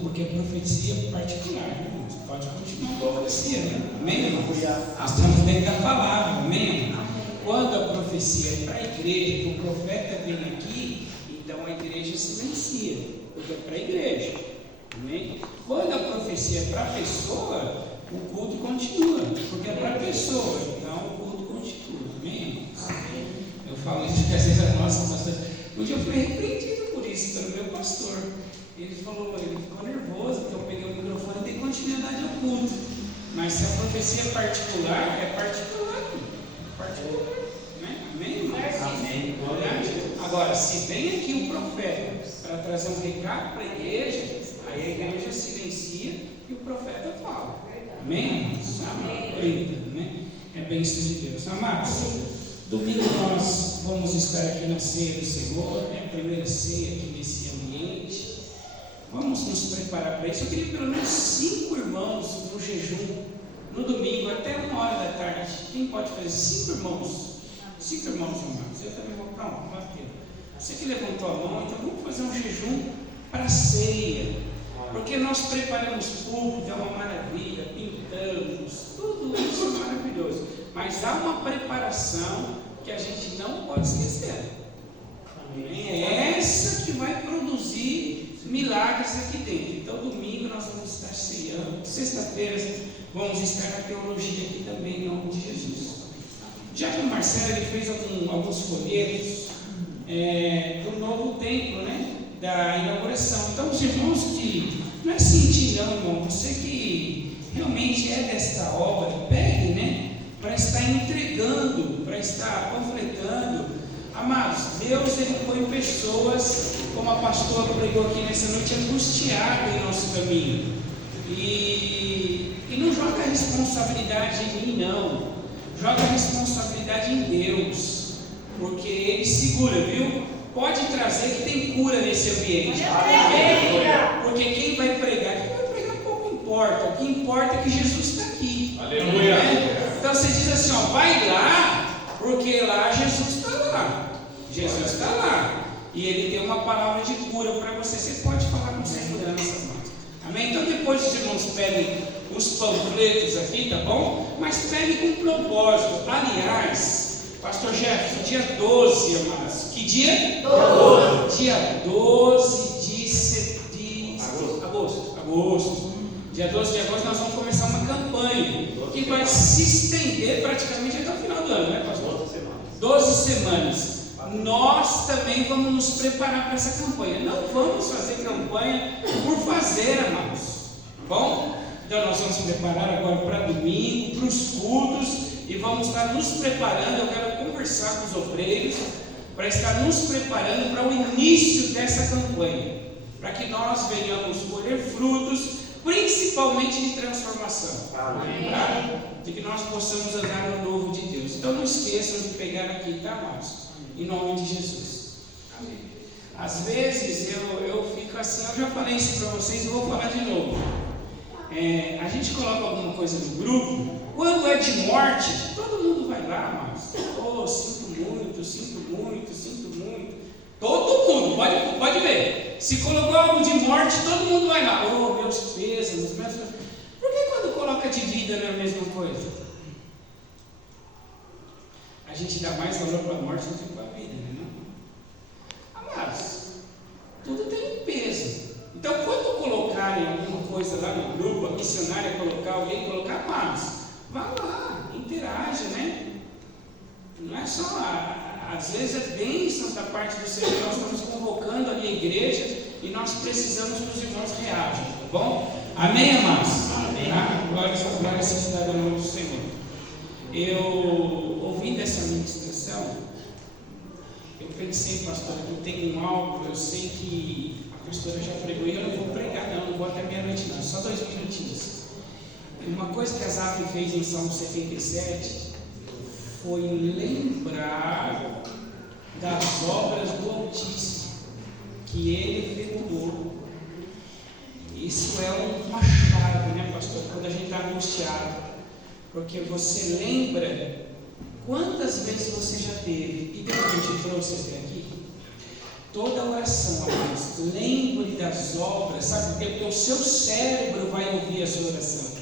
Porque a profecia é particular, né? Você pode continuar com a profecia, né? Amém, irmãos? Nós estamos dentro da palavra, amém? Quando a profecia é para a igreja, que o profeta vem aqui, então a igreja silencia, porque é para a igreja, amém? Quando a profecia é para a pessoa, o culto continua, porque é para a pessoa, então o culto continua, amém? Eu falo isso porque às vezes a nossa pastor, um dia eu fui repreendido por isso pelo meu pastor. Ele falou, ele ficou nervoso porque eu peguei o microfone e dei continuidade ao culto. Mas se a profecia é particular, é particular. Né? Amém, irmãos? Amém. Agora, se vem aqui o profeta para trazer um recado para a igreja, aí a igreja silencia e o profeta fala. Amém? Amém. é bênção de Deus. Amados, domingo nós vamos estar aqui na ceia do Senhor, é a primeira ceia aqui nesse ambiente. Vamos nos preparar para isso. Eu queria pelo menos 5 irmãos no jejum, no domingo, até 1h da tarde. Quem pode fazer? 5 irmãos. 5 irmãos, amados. Eu também vou para um. Você que levantou a mão, então vamos fazer um jejum para a ceia. Porque nós preparamos público, é uma maravilha, pintamos, tudo isso é maravilhoso. Mas há uma preparação que a gente não pode esquecer. É essa que vai produzir milagres aqui dentro. Então, domingo nós vamos estar ceando. Sexta-feira vamos estar na teologia aqui também, em nome de Jesus. Já que o Marcelo ele fez alguns folhetos do novo templo, né? Da inauguração. Então, os irmãos que não é sentir, não, irmão. Você que realmente é desta obra, pegue, né? Para estar entregando, para estar panfletando. Amados, Deus ele põe pessoas, como a pastora pregou aqui nessa noite, angustiadas em nosso caminho. E não joga a responsabilidade em mim, não. Joga a responsabilidade em Deus. Porque Ele segura, viu? Pode trazer que tem cura nesse ambiente. Porque quem vai pregar pouco importa. O que importa é que Jesus está aqui. Aleluia. Então você diz assim, ó, vai lá, porque lá Jesus está lá. Jesus está lá. E Ele tem uma palavra de cura para você. Você pode falar com segurança. Amém? Então depois os irmãos peguem os panfletos aqui, tá bom? Mas peguem com propósito. Aliás, Pastor Jefferson, dia 12, amados. Que dia? 12. Dia 12 de agosto. Dia 12 de agosto nós vamos começar uma campanha que vai se estender praticamente até o final do ano, né, pastor? 12 semanas. Nós também vamos nos preparar para essa campanha. Não vamos fazer campanha por fazer, amados. Tá bom? Então nós vamos nos preparar agora para domingo, para os cultos, e vamos estar nos preparando. Eu quero conversar com os obreiros para estar nos preparando para o início dessa campanha, para que nós venhamos colher frutos, principalmente de transformação, tá? De que nós possamos andar no novo de Deus. Então não esqueçam de pegar aqui, tá, amados? Em nome de Jesus. Amém. Às vezes eu fico assim, eu já falei isso para vocês e vou falar de novo. A gente coloca alguma coisa no grupo, quando é de morte, todo mundo vai lá, amados. Oh, sinto muito. Todo mundo, pode ver. Se colocou algo de morte, todo mundo vai lá. Oh, meus pêsames. Por que quando coloca de vida não é a mesma coisa? A gente dá mais valor para a morte do que para a vida, né? Amados, tudo tem um peso. Então, quando colocarem alguma coisa lá no grupo, a missionária colocar, alguém colocar, amados, vá lá, interaja, né? Não é só, às vezes é bênçãos da parte do Senhor. Nós estamos convocando ali a igreja e nós precisamos que os irmãos reajam, tá bom? Amém, amados? Amém. Tá? Glória seja dada ao nome do Senhor. Eu, ouvindo essa ministração, eu pensei, pastor, que eu tenho um algo, eu sei que a pastora já pregou e eu não vou pregar, não vou até meia-noite, não, só 2 minutinhos. Uma coisa que a Zaf fez em Salmo 77 foi lembrar das obras do Altíssimo que Ele efetuou. Isso é uma chave, né, pastor, quando a gente está angustiado. Porque você lembra quantas vezes você já teve, e Deus te trouxe até aqui. Toda oração, amados, lembre das obras, sabe? Porque o seu cérebro vai ouvir a sua oração.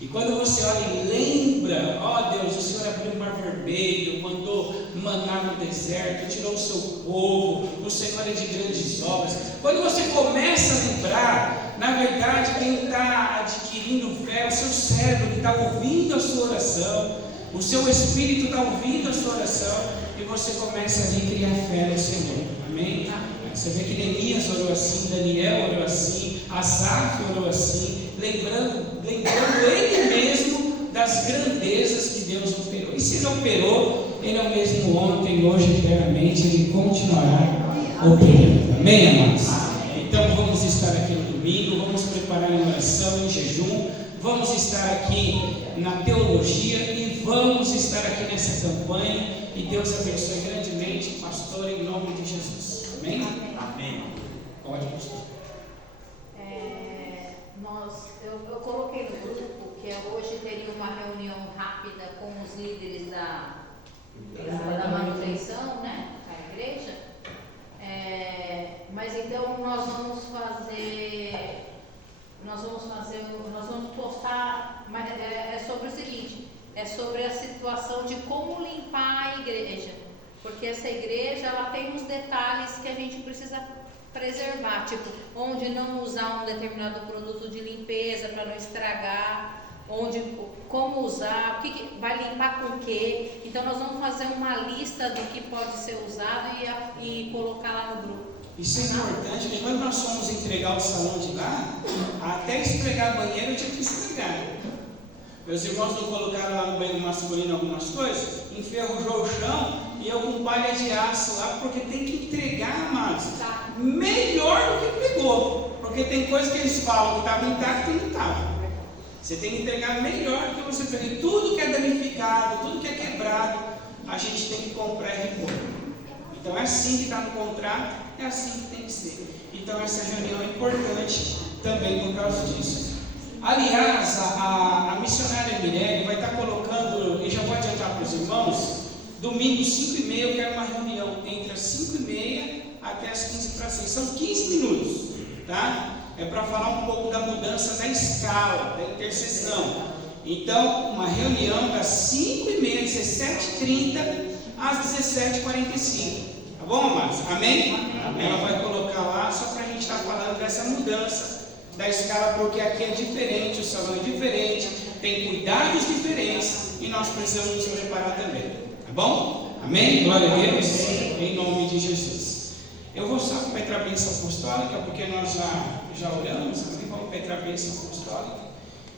E quando você olha e lembra, ó Deus, o Senhor abriu o mar vermelho, mandou maná no deserto, tirou o seu povo, o Senhor é de grandes obras. Quando você começa a lembrar, na verdade, quem está adquirindo fé é o seu cérebro, que está ouvindo a sua oração, o seu espírito está ouvindo a sua oração, e você começa a criar fé no Senhor. Amém? Você vê que Neemias orou assim, Daniel orou assim, Asaf orou assim, lembrando ele mesmo das grandezas que Deus operou. E se Ele operou, Ele é o mesmo ontem, hoje, eternamente, Ele continuará operando. Amém, amados? Então vamos estar aqui no domingo, vamos preparar em oração, em jejum, vamos estar aqui na teologia e vamos estar aqui nessa campanha e Deus abençoe grandemente o pastor em nome de Jesus. Amém? Amém. Pode, pastor. Eu coloquei no grupo que hoje teria uma reunião rápida com os líderes da manutenção, né, da igreja. Mas então nós vamos postar, mas é sobre o seguinte, é sobre a situação de como limpar a igreja, porque essa igreja ela tem uns detalhes que a gente precisa preservar, tipo, onde não usar um determinado produto de limpeza para não estragar, como usar, o que vai limpar com o quê. Então nós vamos fazer uma lista do que pode ser usado e colocar lá no grupo. Isso é importante, porque quando nós fomos entregar o salão de lá, até esfregar banheiro eu tinha que esfregar. Meus irmãos não colocaram lá no banheiro masculino algumas coisas, enferrujou o chão e eu com palha de aço lá, porque tem que entregar, amados, melhor do que pegou. Porque tem coisa que eles falam que estava intacto e não estava. Você tem que entregar melhor do que você pegou. Tudo que é danificado, tudo que é quebrado, a gente tem que comprar e repor. Então é assim que está no contrato, é assim que tem que ser. Então essa reunião é importante também por causa disso. Aliás, a missionária Mirelle vai estar colocando, e já vou adiantar para os irmãos, domingo 5h30 eu quero uma reunião entre as 5h30 até as 15:06. São 15 minutos, tá? É para falar um pouco da mudança da escala, da intercessão. Então, uma reunião das 5h30, 17h30 às 17h45. Tá bom, amados? Amém? Amém? Ela vai colocar lá só para a gente estar falando dessa mudança da escala, porque aqui é diferente, o salão é diferente, tem cuidados diferentes e nós precisamos nos preparar também. Tá bom? Amém? Glória a Deus. Em nome de Jesus. Eu vou só pedir a bênção apostólica, porque nós já oramos, vamos pedir a bênção apostólica.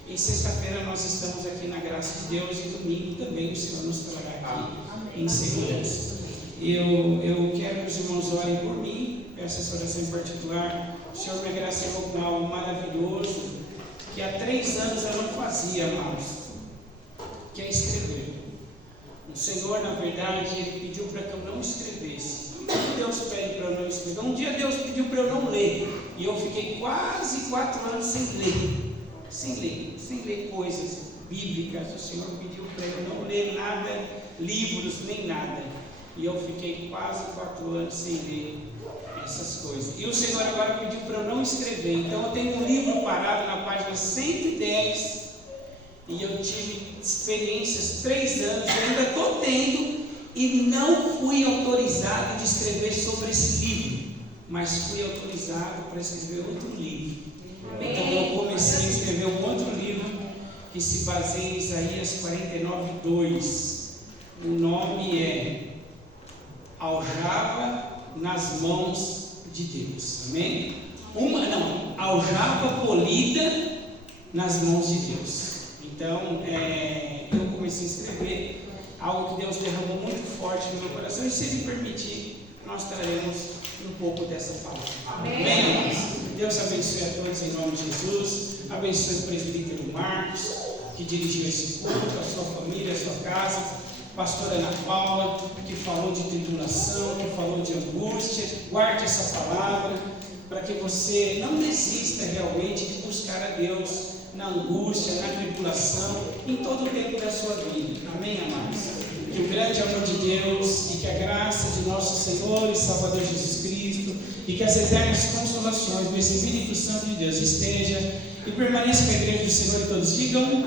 E sexta-feira nós estamos aqui na graça de Deus e domingo também o Senhor nos trará aqui em segurança. Eu quero que os irmãos orem por mim, peço essa oração em particular. O Senhor me agraciou com algo maravilhoso que há 3 anos eu não fazia, amados, que é escrever. O Senhor, na verdade, Ele pediu para que eu não escrevesse. Deus pede para eu não escrever. Um dia Deus pediu para eu não ler, e eu fiquei quase 4 anos sem ler coisas bíblicas. O Senhor pediu para eu não ler nada, livros, nem nada, e eu fiquei quase 4 anos sem ler essas coisas. E o Senhor agora pediu para eu não escrever. Então eu tenho um livro parado na página 110, e eu tive experiências 3 anos, eu ainda estou tendo, e não fui autorizado de escrever sobre esse livro, mas fui autorizado para escrever outro livro. Então eu comecei a escrever um outro livro que se baseia em Isaías 49:2. O nome é Aljava nas mãos de Deus. Amém? Aljava polida nas mãos de Deus. Então eu comecei a escrever algo que Deus derramou muito forte no meu coração, e se Ele permitir, nós traremos um pouco dessa palavra. Amém, amados? Deus abençoe a todos em nome de Jesus. Abençoe o presbítero Marcos, que dirigiu esse culto, a sua família, a sua casa. Pastora Ana Paula, que falou de tribulação, que falou de angústia. Guarde essa palavra, para que você não desista realmente de buscar a Deus na angústia, na tribulação, em todo o tempo da sua vida. Amém, amados? Que o grande amor de Deus e que a graça de nosso Senhor e Salvador Jesus Cristo e que as eternas consolações do Espírito Santo de Deus esteja e permaneça com a igreja do Senhor, e todos digam amém.